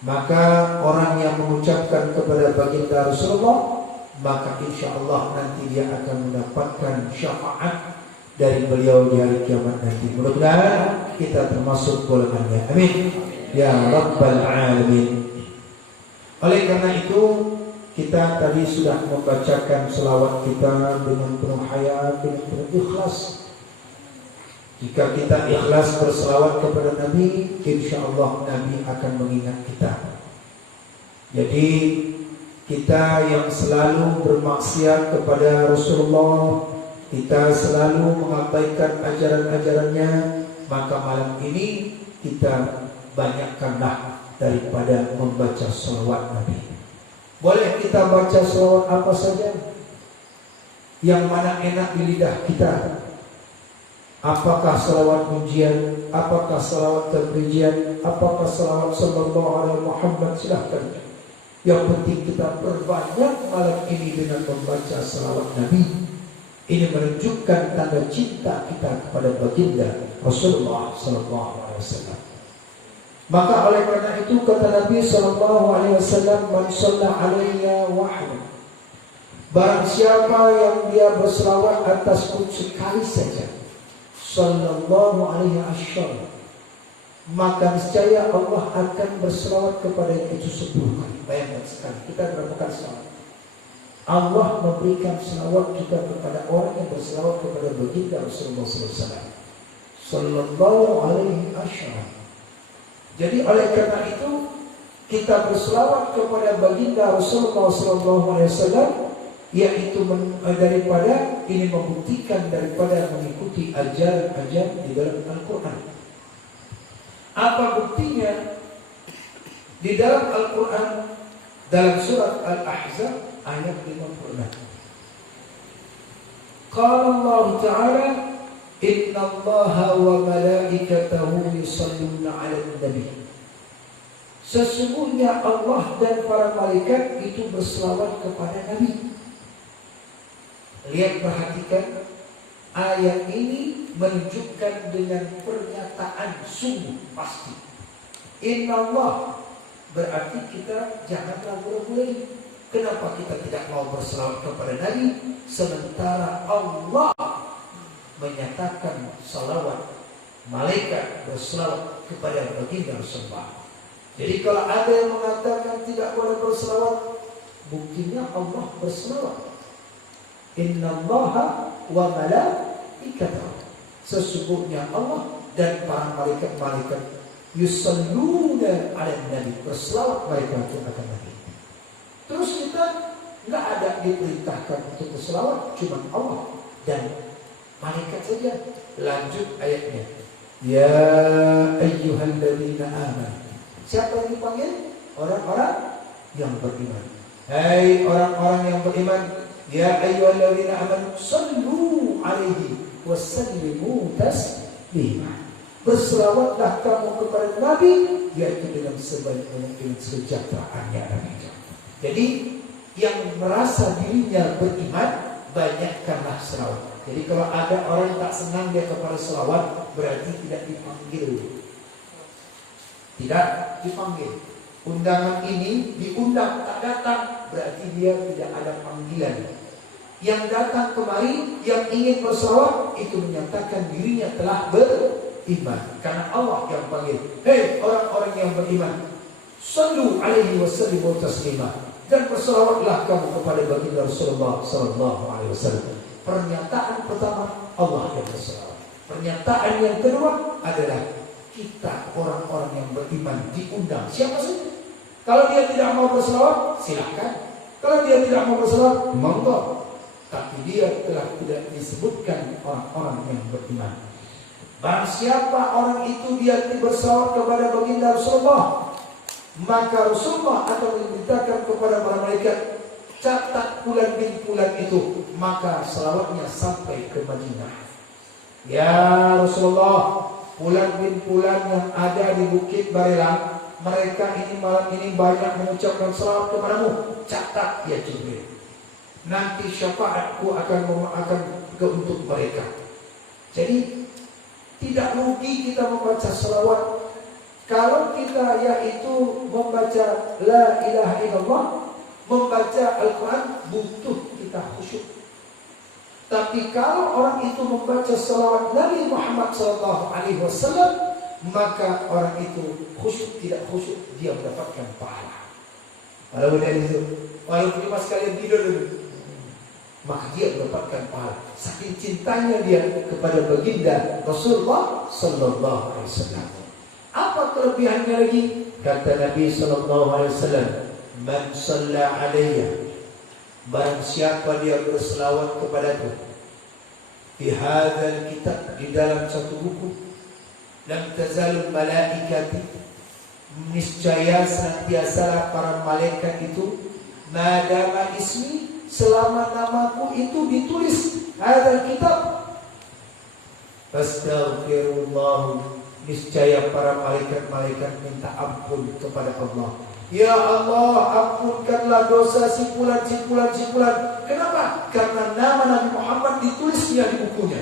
Maka orang yang mengucapkan kepada baginda Rasulullah, maka insya Allah nanti dia akan mendapatkan syafaat dari beliau di hari kiamat nanti. Mudah-mudahan kita termasuk golongannya. Amin ya rabbal alamin. Oleh karena itu, kita tadi sudah membacakan selawat kita dengan penuh hayat, dengan penuh ikhlas. Jika kita ikhlas berselawat kepada Nabi, insya Allah Nabi akan mengingat kita. Jadi kita yang selalu bermaksiat kepada Rasulullah, kita selalu mengabaikan ajaran-ajarannya, maka malam ini kita banyakkanlah daripada membaca salawat Nabi. Boleh kita baca salawat apa saja yang mana enak di lidah kita. Apakah salawat pujian, apakah salawat terpujian, apakah salawat sallallahu alaihi Muhammad, silahkan. Yang penting kita perbanyak malam ini dengan membaca salawat Nabi. Ini menunjukkan tanda cinta kita kepada baginda Rasulullah sallallahu alaihi wasallam. Maka oleh karena itu kata Nabi sallallahu alaihi wasallam, "Man shalla alayya wahid." Barang siapa yang dia berselawat atasku sekali saja, sallallahu alaihi wasallam, maka niscaya Allah akan berselawat kepada itu 10 kali. Bayangkan sekali, kita berapa kali selawat? Allah memberikan selawat kita kepada orang yang berselawat kepada baginda Rasulullah SAW sallallahu alaihi wasallam. Jadi oleh karena itu kita berselawat kepada baginda Rasulullah sallallahu alaihi wasallam, yaitu daripada ini membuktikan daripada mengikuti ajaran-ajaran di dalam Al-Quran. Apa buktinya? Di dalam Al-Quran, dalam surat Al-Ahzab ayat 56. Qala Allah Ta'ala, "Inna Allaha wa malaikatahu yusalluna 'alan nabi." Sesungguhnya Allah dan para malaikat itu berselawat kepada Nabi. Lihat, perhatikan, ayat ini menunjukkan dengan pernyataan sungguh pasti. Inna Allah, berarti kita jangan ragu-ragu lagi. Kenapa kita tidak mau berselawat kepada Nabi sementara Allah menyatakan salawat, malaikat berselawat kepada baginda Rasulullah. Jadi kalau ada yang mengatakan tidak boleh berselawat, buktinya Allah berselawat. Inna Allaha wa malaikatahu, sesungguhnya Allah dan para malaikat-malaikat yusalluna 'alan nabi, berselawat mereka kepada Nabi. Terus kita nggak ada diperintahkan untuk berselawat, cuma Allah dan malaikat saja. Lanjut ayatnya, ya ayyuhalladzina amanu. Siapa yang dipanggil? Orang-orang yang beriman. Hai orang-orang yang beriman, ya ayyuhalladzina amanu sallu alaihi wasallimu taslima. Berselawatlah kamu kepada Nabi, yaitu dengan sebanyak-banyak sejahteraannya Nabi. Jadi yang merasa dirinya beriman, banyakkanlah selawat. Jadi kalau ada orang yang tak senang dia kepada selawat, berarti tidak dipanggil. Tidak dipanggil. Undangan ini diundang tak datang, berarti dia tidak ada panggilan. Yang datang kemari, yang ingin berselawat, itu menyatakan dirinya telah beriman. Karena Allah yang panggil. Hei orang-orang yang beriman, sallu alaihi wasallimu taslima, dan berselawatlah kamu kepada baginda Rasulullah sallallahu alaihi wasallam. Pernyataan pertama, Allah yang berselawat. Pernyataan yang kedua adalah kita orang-orang yang beriman diundang. Siapa saja. Kalau dia tidak mau berselawat, silakan. Kalau dia tidak mau berselawat, monggo. Tapi dia telah tidak disebutkan orang-orang yang beriman. Barang siapa orang itu dia berselawat kepada baginda Rasulullah, maka Rasulullah akan memerintahkan kepada para malaikat, catat bulan bin bulan itu, maka selawatnya sampai ke Madinah. Ya Rasulullah, bulan bin bulan yang ada di Bukit Barelang, mereka ini malam ini banyak mengucapkan selawat kepadamu. Catat ya Jibril. Nanti syafaatku akan ke untuk mereka. Jadi tidak rugi kita membaca selawat. Kalau kita yaitu membaca la ilaha illallah, membaca Al-Quran, butuh kita khusyuk. Tapi kalau orang itu membaca salawat Nabi Muhammad SAW, maka orang itu khusyuk tidak khusyuk, dia mendapatkan pahala. Walaupun dari itu, walaupun cuma sekalian tidur dulu, maka dia mendapatkan pahala. Saking cintanya dia kepada baginda Rasulullah sallallahu alaihi wasallam. Apa kelebihannya lagi? Kata Nabi sallallahu alaihi wasallam, Man shalla alayya, barang siapa dia berselawat kepadaku, fi hadzal kitab, di dalam satu buku, lam tazalul malaikati, niscaya senantiasa para malaikat itu, madama ismi, selama namaku itu ditulis hadzal kitab, fastaghfirullah, niscaya para malaikat-malaikat minta ampun kepada Allah. Ya Allah, ampunkanlah dosa si fulan. Kenapa? Karena nama Nabi Muhammad ditulisnya di bukunya.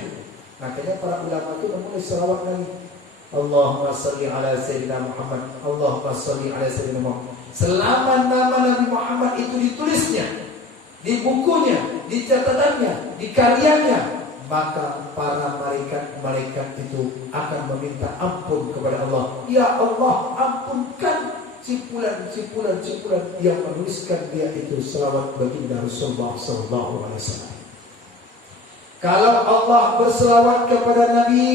Makanya para ulama itu menulis salawat Nabi. Allahumma salli ala Sayyidina Muhammad, Allahumma salli ala Sayyidina Muhammad. Selama nama Nabi Muhammad itu ditulisnya di bukunya, di catatannya, di karyanya, maka para malaikat itu akan meminta ampun kepada Allah. Ya Allah, ampunkan si fulan yang menuliskan dia itu selawat baginda Rasulullah sallallahu alaihi wasallam. Kalau Allah berselawat kepada Nabi,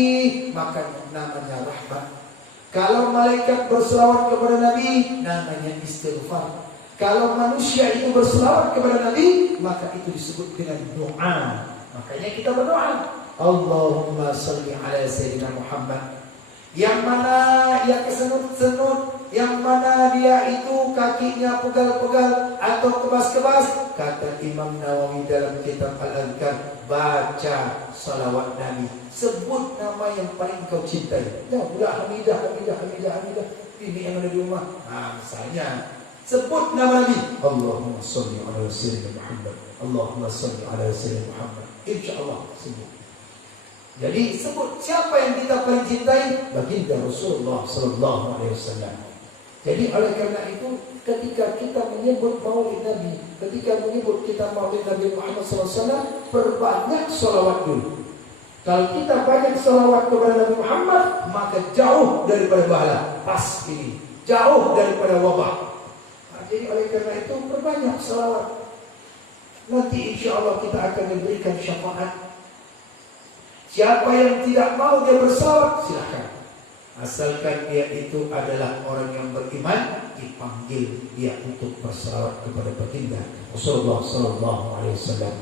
maka namanya rahmat. Kalau malaikat berselawat kepada Nabi, namanya istighfar. Kalau manusia itu berselawat kepada Nabi, maka itu disebut dengan doa. Makanya kita berdoa, Allahumma salli ala Sayyidina Muhammad. Yang mana yang kesenut-senut, yang mana dia itu kakinya pegal-pegal atau kebas-kebas, kata Imam Nawawi dalam kitab Al-Adhkar, baca salawat Nabi, sebut nama yang paling kau cintai. Ya, udah Hamidah. Ini yang ada di rumah. Nah, misalnya sebut nama Nabi, Allahumma salli ala Sayyidina Muhammad, Allahumma salli ala Sayyidina Muhammad. Insyaallah sebut. Jadi sebut siapa yang kita paling cintai, baginda Rasulullah sallallahu alaihi wasallam. Jadi oleh karena itu, ketika kita menyebut maulid Nabi, ketika menyebut kita maulid Nabi Muhammad sallallahu alaihi wasallam, perbanyak salawat dulu. Kalau kita banyak salawat kepada Nabi Muhammad, maka jauh daripada bahaya. Pas ini, jauh daripada wabah. Nah, jadi oleh karena itu perbanyak salawat. Nanti insya Allah kita akan diberikan syafaat. Siapa yang tidak mau dia bersalawat, silakan. Asalkan dia itu adalah orang yang beriman, dipanggil dia untuk bersalawat kepada baginda Rasulullah sallallahu alaihi wasallam.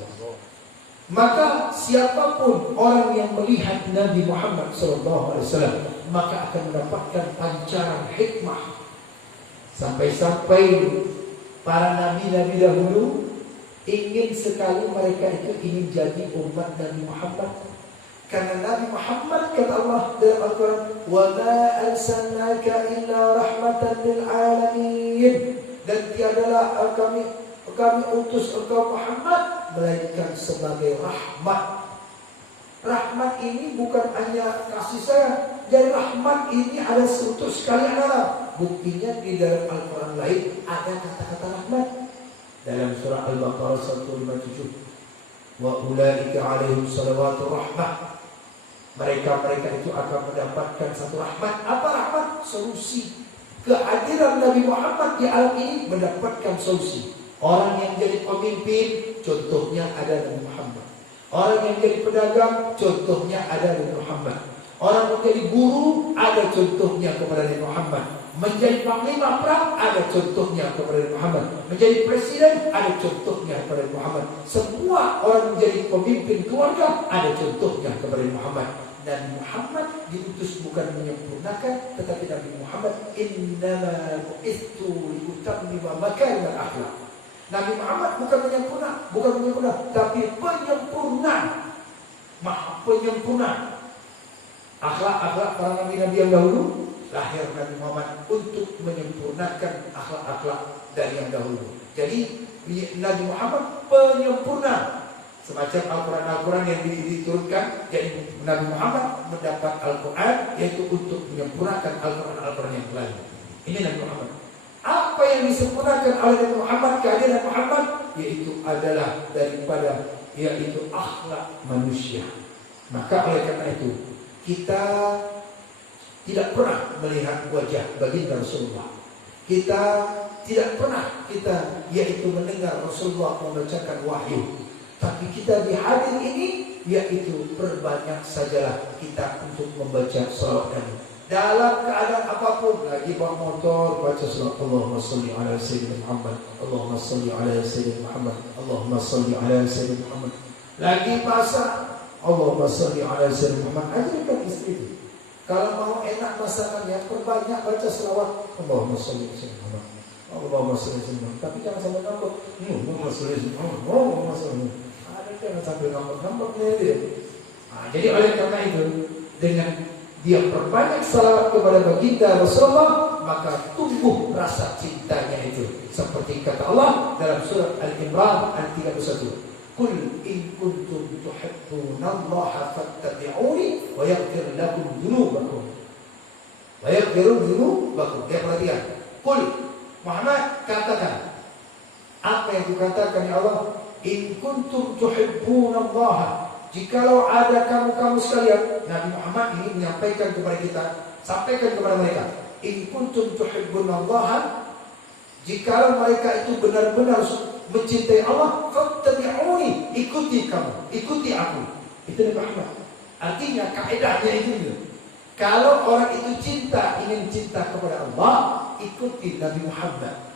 Maka siapapun orang yang melihat Nabi Muhammad sallallahu alaihi wasallam, maka akan mendapatkan pancaran hikmah. Sampai-sampai para nabi-nabi dahulu ingin sekali mereka itu ingin jadi umat Nabi Muhammad. Karena Nabi Muhammad, kata Allah dalam Al-Quran, wa ma arsalnaka illa rahmatan lil alamin, dan tiadalah kami utus engkau Muhammad melainkan sebagai rahmat. Rahmat ini bukan hanya kasih sayang. Jadi rahmat ini ada untuk sekalian alam. Buktinya di dalam Al-Quran lain ada kata-kata rahmat. Dalam surah Al-Baqarah 157, wa ulaika alaihim salawatu rahmah. Mereka itu akan mendapatkan satu rahmat. Apa rahmat? Solusi. Kehadiran Nabi Muhammad di alam ini mendapatkan solusi. Orang yang jadi pemimpin, contohnya ada Nabi Muhammad. Orang yang jadi pedagang, contohnya ada Nabi Muhammad. Orang yang jadi guru, ada contohnya kepada Nabi Muhammad. Menjadi panglima perang, ada contohnya kepada Nabi Muhammad. Menjadi presiden, ada contohnya kepada Nabi Muhammad. Semua orang menjadi pemimpin keluarga, ada contohnya kepada Nabi Muhammad. Dan Muhammad diutus bukan menyempurnakan, tetapi Nabi Muhammad innama bu'ithu liutammima makarimal akhlaq. Nabi Muhammad bukan menyempurna, tapi penyempurna. Maha penyempurna akhlak-akhlak para nabi-nabi yang dahulu. Lahir Nabi Muhammad untuk menyempurnakan akhlak-akhlak dari yang dahulu. Jadi Nabi Muhammad penyempurna. Semacam Al-Quran yang diturunkan, jadi Nabi Muhammad mendapat Al-Quran yaitu untuk menyempurnakan Al-Quran yang lain. Ini Nabi Muhammad. Apa yang disempurnakan oleh Nabi Muhammad, kehadiran Muhammad, yaitu adalah daripada yaitu akhlak manusia. Maka oleh karena itu kita tidak pernah melihat wajah baginda Rasulullah. Kita tidak pernah yaitu mendengar Rasulullah membacakan wahyu. Tapi kita di hadir ini, yaitu perbanyak sajalah kita untuk membaca salawat Nabi. dalam keadaan apapun, lagi bawa motor baca selawat Allahumma salli ala sayyidina Muhammad, Allahumma salli ala sayyidina Muhammad, Allahumma salli ala sayyidina Muhammad. Lagi masak Allahumma salli ala sayyidina Muhammad. Ajarkan istri itu. Kalau mau enak masakannya, perbanyak baca selawat Allahumma salli ala sayyidina Muhammad, Allahumma salli ala sayyidina Muhammad. Tapi jangan sampai ngambek. Allahumma salli ala sayyidina Muhammad, Allahumma salli. Ada jangan sampai ngambek-ngambeknya dia. Jadi oleh karena itu, dengan dia perbanyak salawat kepada baginda Rasulullah, maka tumbuh rasa cintanya itu. Seperti kata Allah dalam surat Al-Imran ayat 31. Qul in kuntum tuhibbunallaha fattabi'uni wa yaghfir lakum dzunubakum. Wa yaghfir dzunubakum. Ya, perhatikan. Qul, Muhammad, katakan. Apa yang dikatakan ya Allah? In kuntum tuhibbunallaha. Jikalau ada kamu sekalian, Nabi Muhammad ini menyampaikan kepada kita, sampaikan kepada mereka, in kuntum tuhibbunallaha, jikalau mereka itu benar-benar mencintai Allah, fattabi'uni, ikuti kamu, ikuti aku. Itu Nabi Muhammad. Artinya kaidahnya itu. Kalau orang itu ingin cinta kepada Allah, ikuti Nabi Muhammad.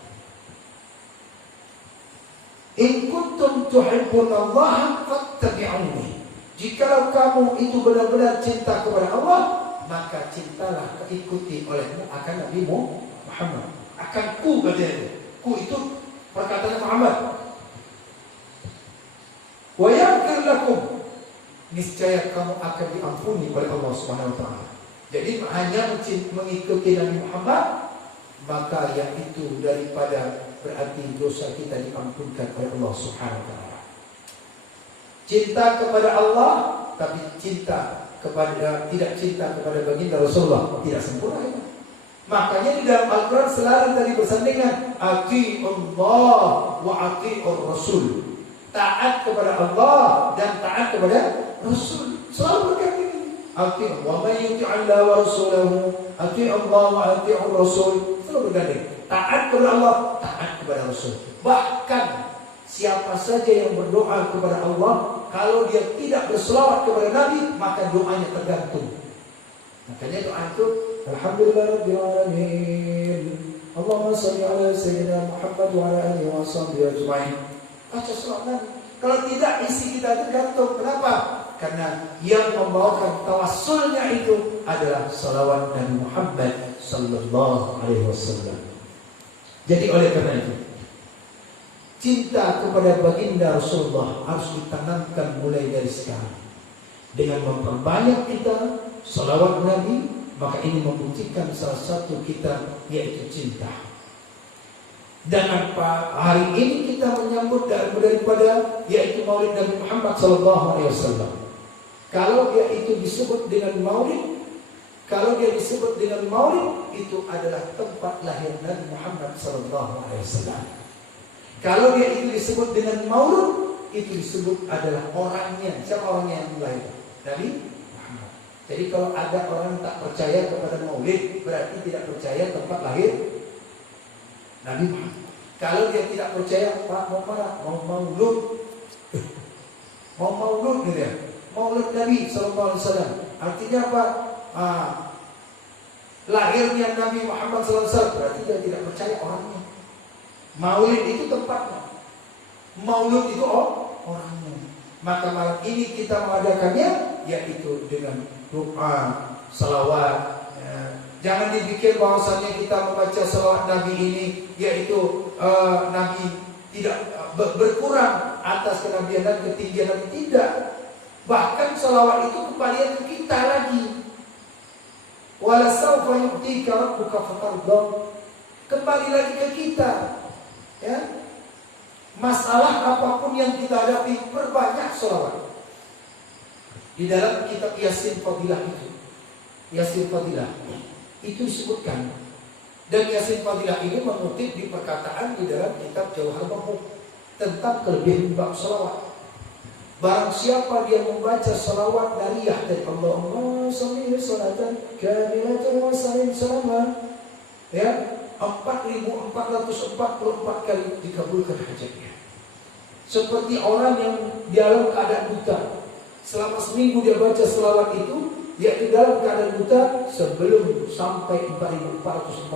In kuntum tuhibbunallaha fattabi'uni. Jikalau kamu itu benar-benar cinta kepada Allah, maka cintalah ikuti olehmu akan Nabi Muhammad. Akan ku katanya. Ku itu perkataan Muhammad. Wa yaghfir lakum. Niscaya kamu akan diampuni oleh Allah Subhanahu wa taala. Jadi hanya mengikuti Nabi Muhammad, maka yang itu daripada berarti dosa kita diampunkan oleh Allah Subhanahu wa taala. Cinta kepada Allah, tapi tidak cinta kepada baginda Rasulullah tidak sempurna itu. Makanya di dalam Al-Quran selalu tadi bersandingan ati'ullah wa ati'ur Rasul. Taat kepada Allah dan taat kepada Rasul. Selalu berkata ini. Ati'u wa man yuti'illah wa rasulahu, ati'ullah wa ati'ur Rasul. Selalu bergandeng. Taat kepada Allah, taat kepada Rasul. Bahkan siapa saja yang berdoa kepada Allah, kalau dia tidak berselawat kepada Nabi, maka doanya tergantung. Makanya doa itu Alhamdulillahirrahmanirrahim, Allahumma salli ala sayyidina Muhammad wa ala alihi wa sahbihi ajma'in. Baca selawat Nabi. Kalau tidak, isi kita tergantung. Kenapa? Karena yang membawakan tawassulnya itu adalah salawat Nabi Muhammad sallallahu alaihi wasallam. Jadi oleh karena itu, cinta kepada baginda Rasulullah harus ditanamkan mulai dari sekarang. Dengan memperbanyak kita salawat Nabi, maka ini membuktikan salah satu kita yaitu cinta. Dan apa hari ini kita menyambut daripada yaitu Maulid Nabi Muhammad sallallahu alaihi wasallam. Kalau dia itu disebut dengan Maulid, itu adalah tempat lahir Nabi Muhammad sallallahu alaihi wasallam. Kalau dia itu disebut dengan Maulud, itu disebut adalah orangnya. Siapa orangnya yang lahir? Nabi Muhammad. Jadi kalau ada orang tak percaya kepada Maulid, berarti tidak percaya tempat lahir Nabi Muhammad. Kalau dia tidak percaya, Pak mau mana? Mau Maulud. Mau Maulud gitu ya. Maulid Nabi sallallahu alaihi wasallam. Artinya apa? Lahirnya Nabi Muhammad sallallahu alaihi wasallam, berarti dia tidak percaya orangnya. Maulid itu tempatnya, Maulud itu orangnya. Maka malam ini kita mengadakannya yaitu dengan doa, salawat. Jangan dipikir bahwasanya kita membaca salawat Nabi ini yaitu Nabi tidak berkurang atas kenabian dan ketinggian Nabi, tidak. Bahkan salawat itu kembalian ke kita lagi. Wala sawfa yu'tika rabbuka fatarda. Kembali lagi ke kita. Ya, masalah apapun yang kita hadapi, perbanyak salawat. Di dalam kitab Yasin Fadilah itu disebutkan. Dan Yasin Fadilah ini mengutip di perkataan di dalam kitab Jauhar Mahmud tentang kelebihan bab salawat. Barang siapa dia membaca salawat dariyah dari Allahumma sholli sholatan kamilatan wa sallim salaman, ya, 4.444 kali dikabulkan hajatnya. Seperti orang yang dalam keadaan buta, selama seminggu dia baca selawat itu, yaitu dalam keadaan buta sebelum sampai 4444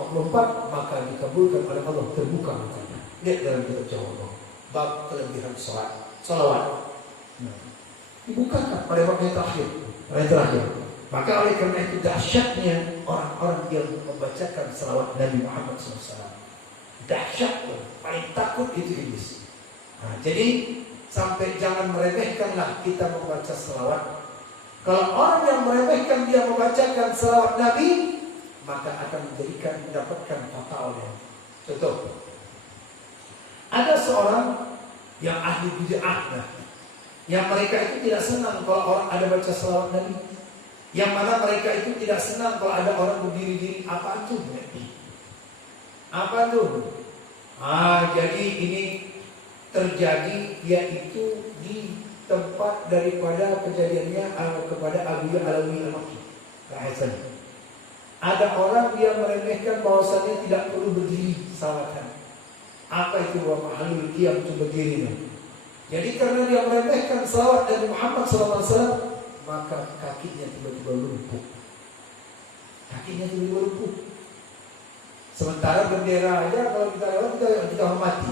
maka dikabulkan oleh Allah, terbuka matanya. Lihat dalam kitab Jawab bab kelebihan salawat. Dibukakan pada bab yang terakhir. Maka oleh karena itu dahsyatnya orang-orang yang membacakan salawat Nabi Muhammad SAW. Dahsyat, paling takut itu iblis. Jadi sampai jangan meremehkanlah kita membaca salawat. Kalau orang yang meremehkan dia membacakan salawat Nabi, maka akan mendapatkan fatalnya. Contoh, ada seorang yang ahli bid'ah, yang mereka itu tidak senang kalau orang ada baca salawat Nabi, yang mana mereka itu tidak senang kalau ada orang berdiri-diri. Apa itu? Apa tuh? Jadi ini terjadi yaitu di tempat daripada kejadiannya kepada Abu Alawi Al-Makki. Ada orang yang meremehkan bahwasanya tidak perlu berdiri salawatan. Apa itu mahalul qiyam, itu berdiri? Jadi karena dia meremehkan salawat Nabi Muhammad SAW, maka kakinya tiba-tiba lumpuh. Sementara bendera aja kalau kita lewat kita hormati.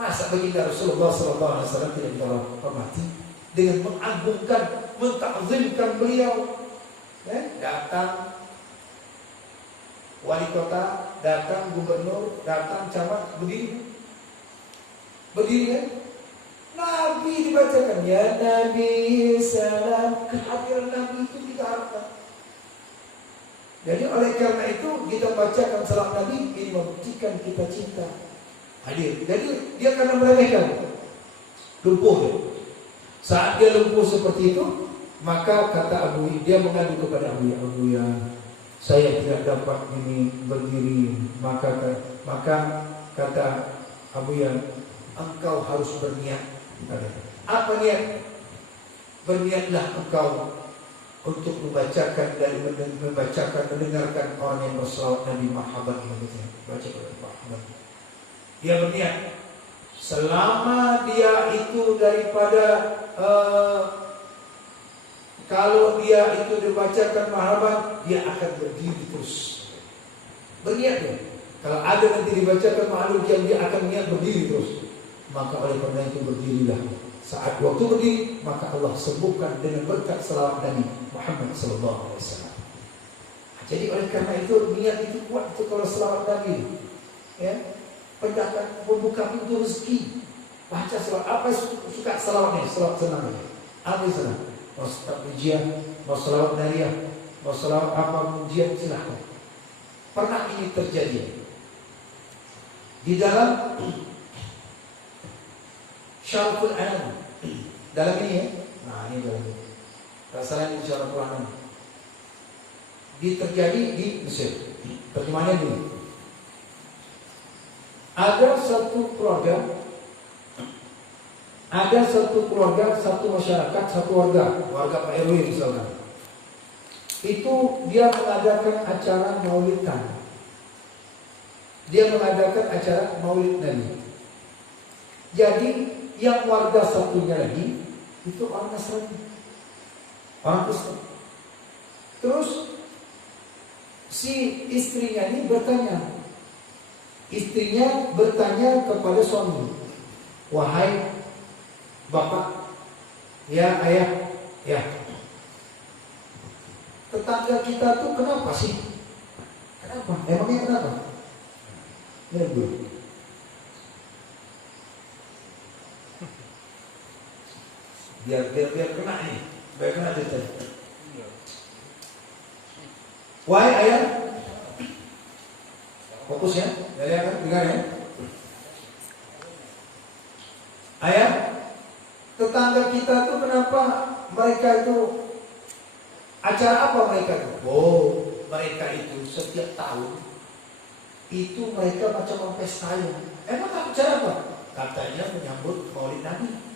Masa baginda Rasulullah SAW tidak kita hormati? Dengan mengagungkan, mentakzimkan beliau. Datang wali kota, datang gubernur, datang camat, berdiri kan? Nabi dibacakan, ya Nabi salam, kehadiran Nabi itu kita harapkan. Jadi oleh karena itu kita bacakan salam Nabi, ini membuktikan kita cinta. Hadir. Jadi dia karena meremehkan, lumpuh dia. Saat dia lumpuh seperti itu, maka kata dia mengadu kepada Abu Ya, saya tidak dapat ini berdiri. Maka kata Abu Ya, engkau harus berniat. Apa niat? Berniatlah engkau untuk membacakan mendengarkan orang yang berselawat Nabi Muhammad ini. Baca Muhammad. Dia berniat selama dia itu daripada kalau dia itu dibacakan Muhammad, dia akan berdiri terus. Berniat ya. Kalau ada nanti dibacakan Muhammad, dia akan niat berdiri terus. Maka oleh karena itu berdirilah. Saat waktu berdiri, maka Allah sembuhkan dengan berkat salawat Nabi Muhammad SAW. Jadi oleh karena itu niat itu kuat itu kalau salawat Nabi. Ya, pendatang membuka pintu rezeki. Baca salawat. Apa suka salawatnya? Salawat senang. Apa senang? Mau salawat ujian, mau salawat nariyah, mau salawat apa ujian, silahkan. Pernah ini terjadi di dalam Syaraful Anam, dalam ini ya. Nah ini dalam ini. Rasalah ini Syaraful Anam. Terjadi di Mesir. Terjemahannya dulu. Ada satu keluarga, satu masyarakat, satu warga Pak RW misalkan. Itu dia mengadakan acara maulidan. Dia mengadakan acara maulid Nabi. Jadi yang warga satunya lagi itu orang Nasrani, orang Kristen. Terus si istrinya ini bertanya kepada suami, wahai bapak, ya ayah, ya, tetangga kita tuh kenapa sih? Kenapa? Emangnya kenapa? Ya Bu. Biar kena nih, biar kena cerita. Wahai ayah, fokus ya, ayah kan dengar ya. Ayah, tetangga kita tuh kenapa mereka itu acara apa mereka itu? Oh, mereka itu setiap tahun itu mereka macam pesta ya. Emang acara apa? Katanya menyambut Maulid Nabi.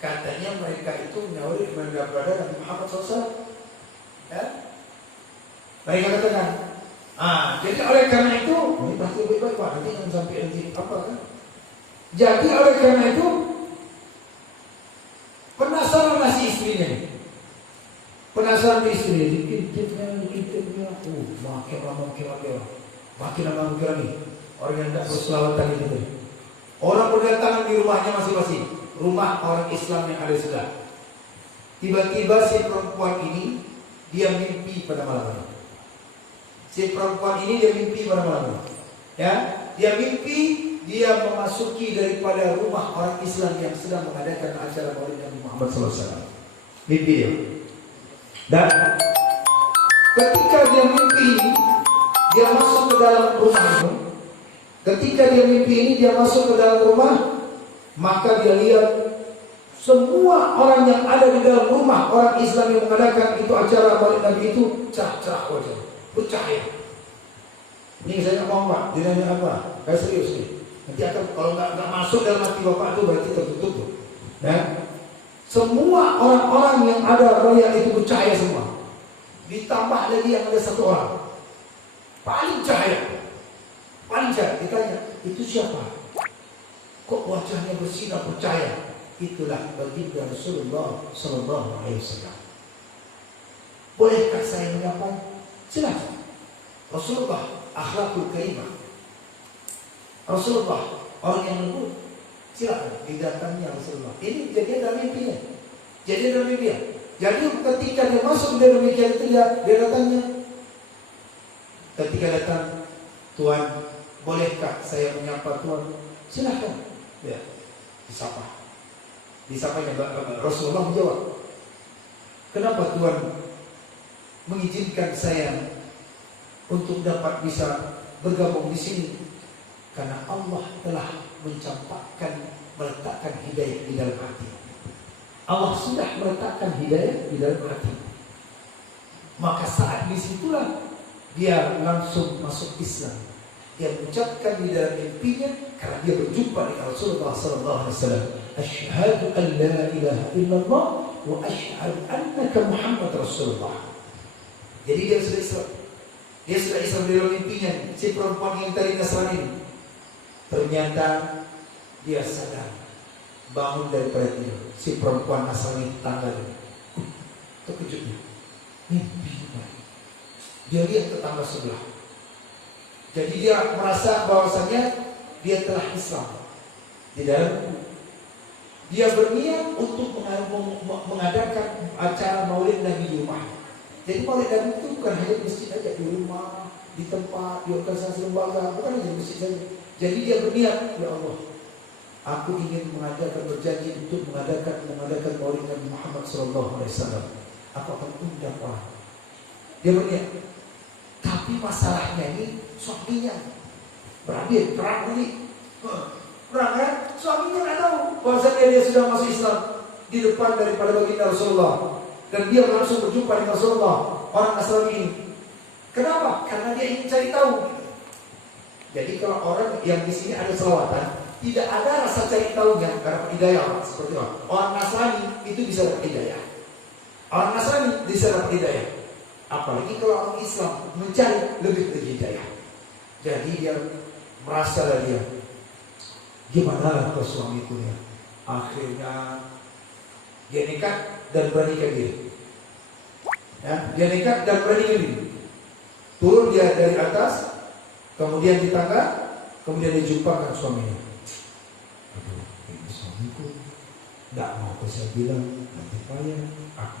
Katanya mereka itu menyambut kepada Nabi Muhammad SAW. Ya? Mereka katakan, jadi oleh karena itu, ini pasti baik-baik Pak, nanti jangan sampai nanti apa kan? Jadi oleh karena itu, penasaranlah si istrinya. seorang istri, dikintipnya, makin lama. Orang yang tidak berselawatan itu. Orang berdatangan di rumahnya masing-masing. Rumah orang Islam yang ada sebelah. Tiba-tiba si perempuan ini dia mimpi pada malam hari. Ya, dia mimpi dia memasuki daripada rumah orang Islam yang sedang mengadakan acara Maulid Nabi Muhammad SAW. Mimpi dia. Dan ketika dia mimpi ini, dia masuk ke dalam rumah itu. Ketika dia mimpi ini, dia masuk ke dalam rumah, maka dia lihat semua orang yang ada di dalam rumah orang Islam yang mengadakan itu acara Maulid Nabi itu cerah-cerah wajah, bercahaya. Ini saya nggak mau Pak, dinanya apa? Kayak serius nih. Nanti akan kalau nggak masuk dalam hati bapak itu berarti tertutup tuh. Dan semua orang-orang yang ada royal itu bercahaya semua. Ditambah lagi yang ada satu orang paling cahaya. Ditanya, itu siapa? Kok wajahnya bersinar bercahaya? Itulah baginda Rasulullah Sallallahu Alaihi Wasallam. Bolehkah saya menyapa? Silakan. Rasulullah akhlakul karimah. Rasulullah orang yang lembut. Silakan didatangi Rasulullah. Ini kejadian dalam mimpinya. Jadi ketika dia masuk dari demikian itu dia datangnya. Ketika datang, Tuhan, bolehkah saya menyapa Tuhan? Silakan. Ya, disapa. Disapanya Rasulullah menjawab, kenapa Tuhan mengizinkan saya untuk dapat bisa bergabung di sini? Karena Allah telah meletakkan hidayah di dalam hati. Allah sudah meletakkan hidayah di dalam hati. Maka saat disitulah dia langsung masuk Islam. Dia mengucapkan di dalam mimpinya karena dia berjumpa dengan Rasulullah SAW. Asyhadu an la ilaha illallah wa asyhadu annaka Muhammad Rasulullah. Jadi dia sudah Islam. Dia sudah Islam di dalam mimpinya. Si perempuan yang tadi Nasrani ini. Ternyata dia sadar, bangun daripada tidur. Si perempuan Nasrani tangga ini. Terkejutnya. Mimpi. Dia lihat tetangga sebelah. Jadi dia merasa bahwasanya dia telah Islam. Di dalam dia berniat untuk mengadakan acara Maulid Nabi di rumah. Jadi Maulid Nabi itu bukan hanya di masjid saja, di rumah, di tempat, di organisasi lembaga, bukan hanya di masjid saja. Jadi dia berniat, ya Allah, aku ingin berjanji untuk mengadakan Maulid Nabi Muhammad SAW. Aku akan undang orang. Dia berniat. Tapi masalahnya ini suaminya berhabis perang ini. Perang kan? Suaminya nggak tahu bahwasanya dia sudah masuk Islam di depan daripada baginda Rasulullah, dan dia langsung berjumpa dengan Rasulullah orang Nasrani ini. Kenapa? Karena dia ingin cari tahu. Jadi kalau orang yang di sini ada selawatan, tidak ada rasa cari tahunya karena hidayah seperti apa? Orang Nasrani itu bisa dapat hidayah. Orang Nasrani bisa dapat hidayah. Apalagi kalau orang Islam mencari lebih hidayah. Jadi dia merasa lah dia, gimana ke suamiku ya? Akhirnya dia nekat dan beranikan diri. Ya, dia nekat dan beranikan diri. Turun dia dari atas, kemudian di tangga, kemudian dia jumpakan suaminya. Aduh, ini suamiku tidak mau saya bilang, nanti payah.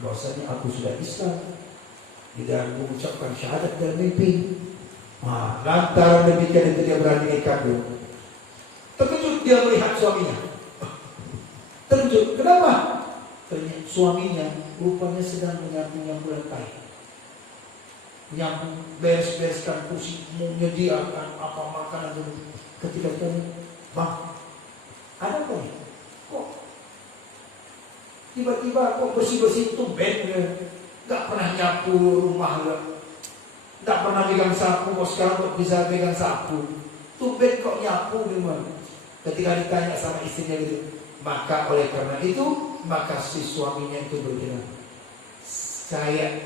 Bahwasanya aku sudah Islam, tidak mengucapkan syahadat dalam mimpi. Lantaran demikian itu dia berani nekat dulu. Terkejut dia melihat suaminya. Terkejut, kenapa? Ternyata suaminya rupanya sedang menyapu lantai, menyapu, beres-bereskan kursi, menyediakan apa makanan dulu. Ketika tanya, bang, ada apa ya? Kok tiba-tiba kok bersih-bersih tumben ya? Gak pernah nyapu rumah gak? Gak pernah pegang sapu, kok sekarang kok bisa pegang sapu? Tumben kok nyapu gimana? Ketika ditanya sama istrinya gitu, maka oleh karena itu, maka si suaminya itu berbilang, saya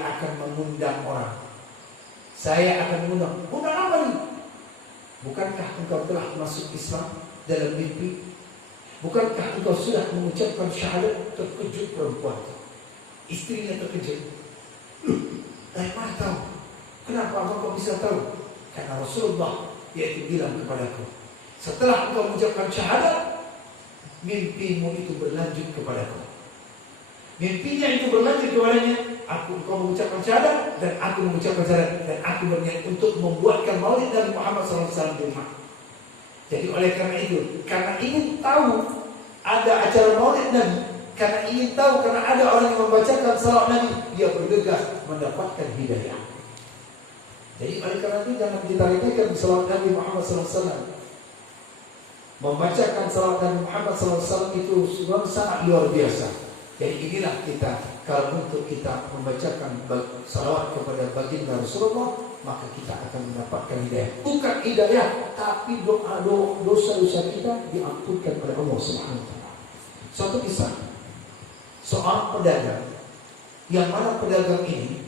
akan mengundang orang. Saya akan mengundang. Undang apa nih? Bukankah engkau telah masuk Islam dalam mimpi? Bukankah engkau sudah mengucapkan syahadat? Terkejut perempuan. Istrinya terkejut. Dari mana tahu? Kenapa engkau bisa tahu? Karena Rasulullah yaitu bilang kepadaku, setelah engkau mengucapkan syahadat, mimpimu itu berlanjut kepadaku. Mimpinya itu berlanjut kepadanya. Engkau mengucapkan syahadat dan aku mengucapkan syahadat dan aku berniat untuk membuatkan maulid Nabi Muhammad SAW di rumah. Jadi oleh karena itu, karena ingin tahu ada acara maulid Nabi, karena ingin tahu, karena ada orang yang membacakan salawat Nabi, dia bergegas mendapatkan hidayah. Jadi oleh karena itu jangan kita remehkan salawat Nabi Muhammad SAW. Membacakan salawat Nabi Muhammad SAW itu sangat luar biasa. Jadi inilah kita, kalau untuk kita membacakan salawat kepada baginda Rasulullah, maka kita akan mendapatkan hidayah. Bukan hidayah, tapi dosa-dosa kita diampunkan oleh Allah Subhanahu wa taala. Suatu kisah, seorang pedagang, yang mana pedagang ini,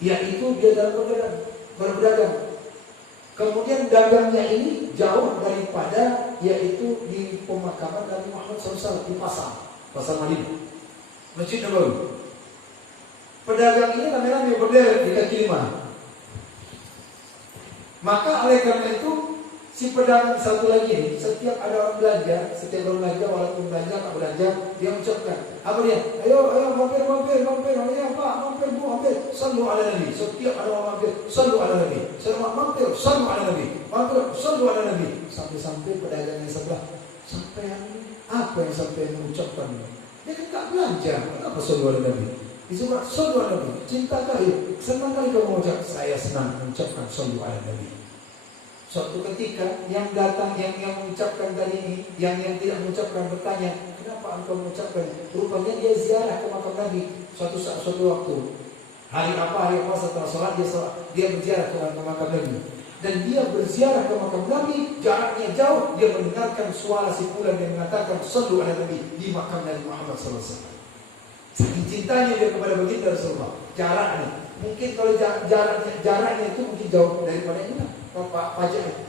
yaitu dia dalam berdagang. Kemudian dagangnya ini jauh daripada, yaitu di pemakaman Nabi Muhammad SAW di pasar Madinah, Masjid Nabawi. Pedagang ini rame-rame berderet di kaki lima. Maka oleh karena itu si pedagang satu lagi ini, setiap ada orang belanja, walaupun belanja tak belanja, dia mengucapkan, apa dia? Ayo mampir, ya Pak, mampir Bu, mampir, sallu ala Nabi. Setiap ada orang mampir, sallu ala Nabi. Mampir, sallu ala Nabi. Mampir, sallu ala Nabi. Sampai pedagang yang sebelah, sampai apa yang sampai mengucapkan? Dia kan tak belanja, kenapa sallu ala Nabi? Disebut sallu ala Nabi. Cinta kali, senang kali kamu mengucap. Saya senang mengucapkan sallu ala Nabi. Suatu ketika yang datang, yang mengucapkan tadi ini, yang tidak mengucapkan bertanya, kenapa engkau mengucapkan? Rupanya dia ziarah ke makam Nabi suatu waktu. Hari apa setelah sholat dia berziarah ke makam Nabi. Dan dia berziarah ke makam Nabi, jaraknya jauh, dia mendengarkan suara si fulan yang mengatakan sallu ala Nabi di makam Nabi Muhammad SAW. Saking cintanya dia kepada baginda Rasulullah. Jaraknya, mungkin kalau jaraknya itu mungkin jauh daripada ini lah.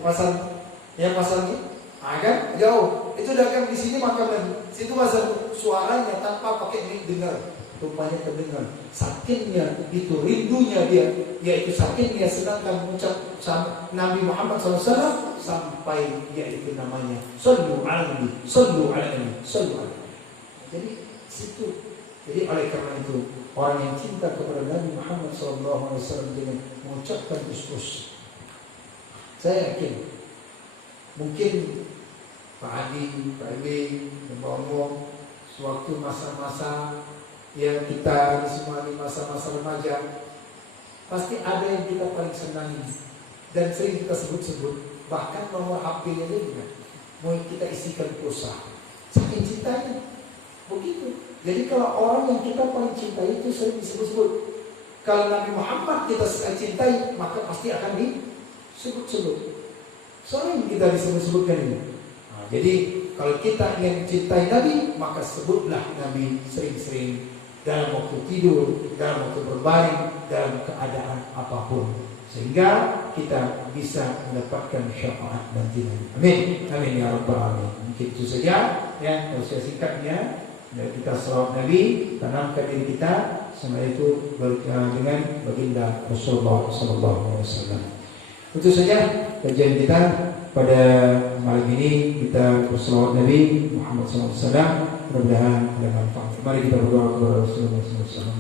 Pasarnya kan jauh. Itu dagang di sini makam Nabi. Situ pasar, suaranya tanpa pakai mic dengar. Rupanya terdengar. Sakitnya itu, rindunya dia, yaitu sakitnya sedangkan mengucap Nabi Muhammad SAW sampai yaitu namanya sallu ala Nabi, sallu ala Nabi, sallu ala Nabi. Jadi situ. Jadi oleh karena itu orang yang cinta kepada Nabi Muhammad SAW dengan mengucapkan us-us. Saya yakin mungkin Pak Adi, Pak Ewi, Mbak sewaktu masa-masa yang kita semua di masa-masa remaja, pasti ada yang kita paling senangi dan sering kita sebut-sebut, bahkan nomor HP-nya juga mau kita isikan pulsa. Saking cintanya begitu. Jadi kalau orang yang kita paling cintai itu sering disebut-sebut. Kalau Nabi Muhammad kita cintai, maka pasti akan disebut-sebut. Sering kita disebut-sebutkan ini. Nah, jadi kalau kita ingin cintai Nabi, maka sebutlah Nabi sering-sering dalam waktu tidur, dalam waktu berbaring, dalam keadaan apapun, sehingga kita bisa mendapatkan syafaat nanti. Amin. Amin ya rabbal alamin. Mungkin itu saja ya, usia singkatnya. Dan kita salawat Nabi, tanamkan diri kita sama itu dengan baginda Rasulullah SAW. Itu saja kajian kita pada malam ini. Kita bersalawat Nabi Muhammad SAW. Mudah-mudahan ada manfaat. Mari kita berdoa kepada Rasulullah SAW.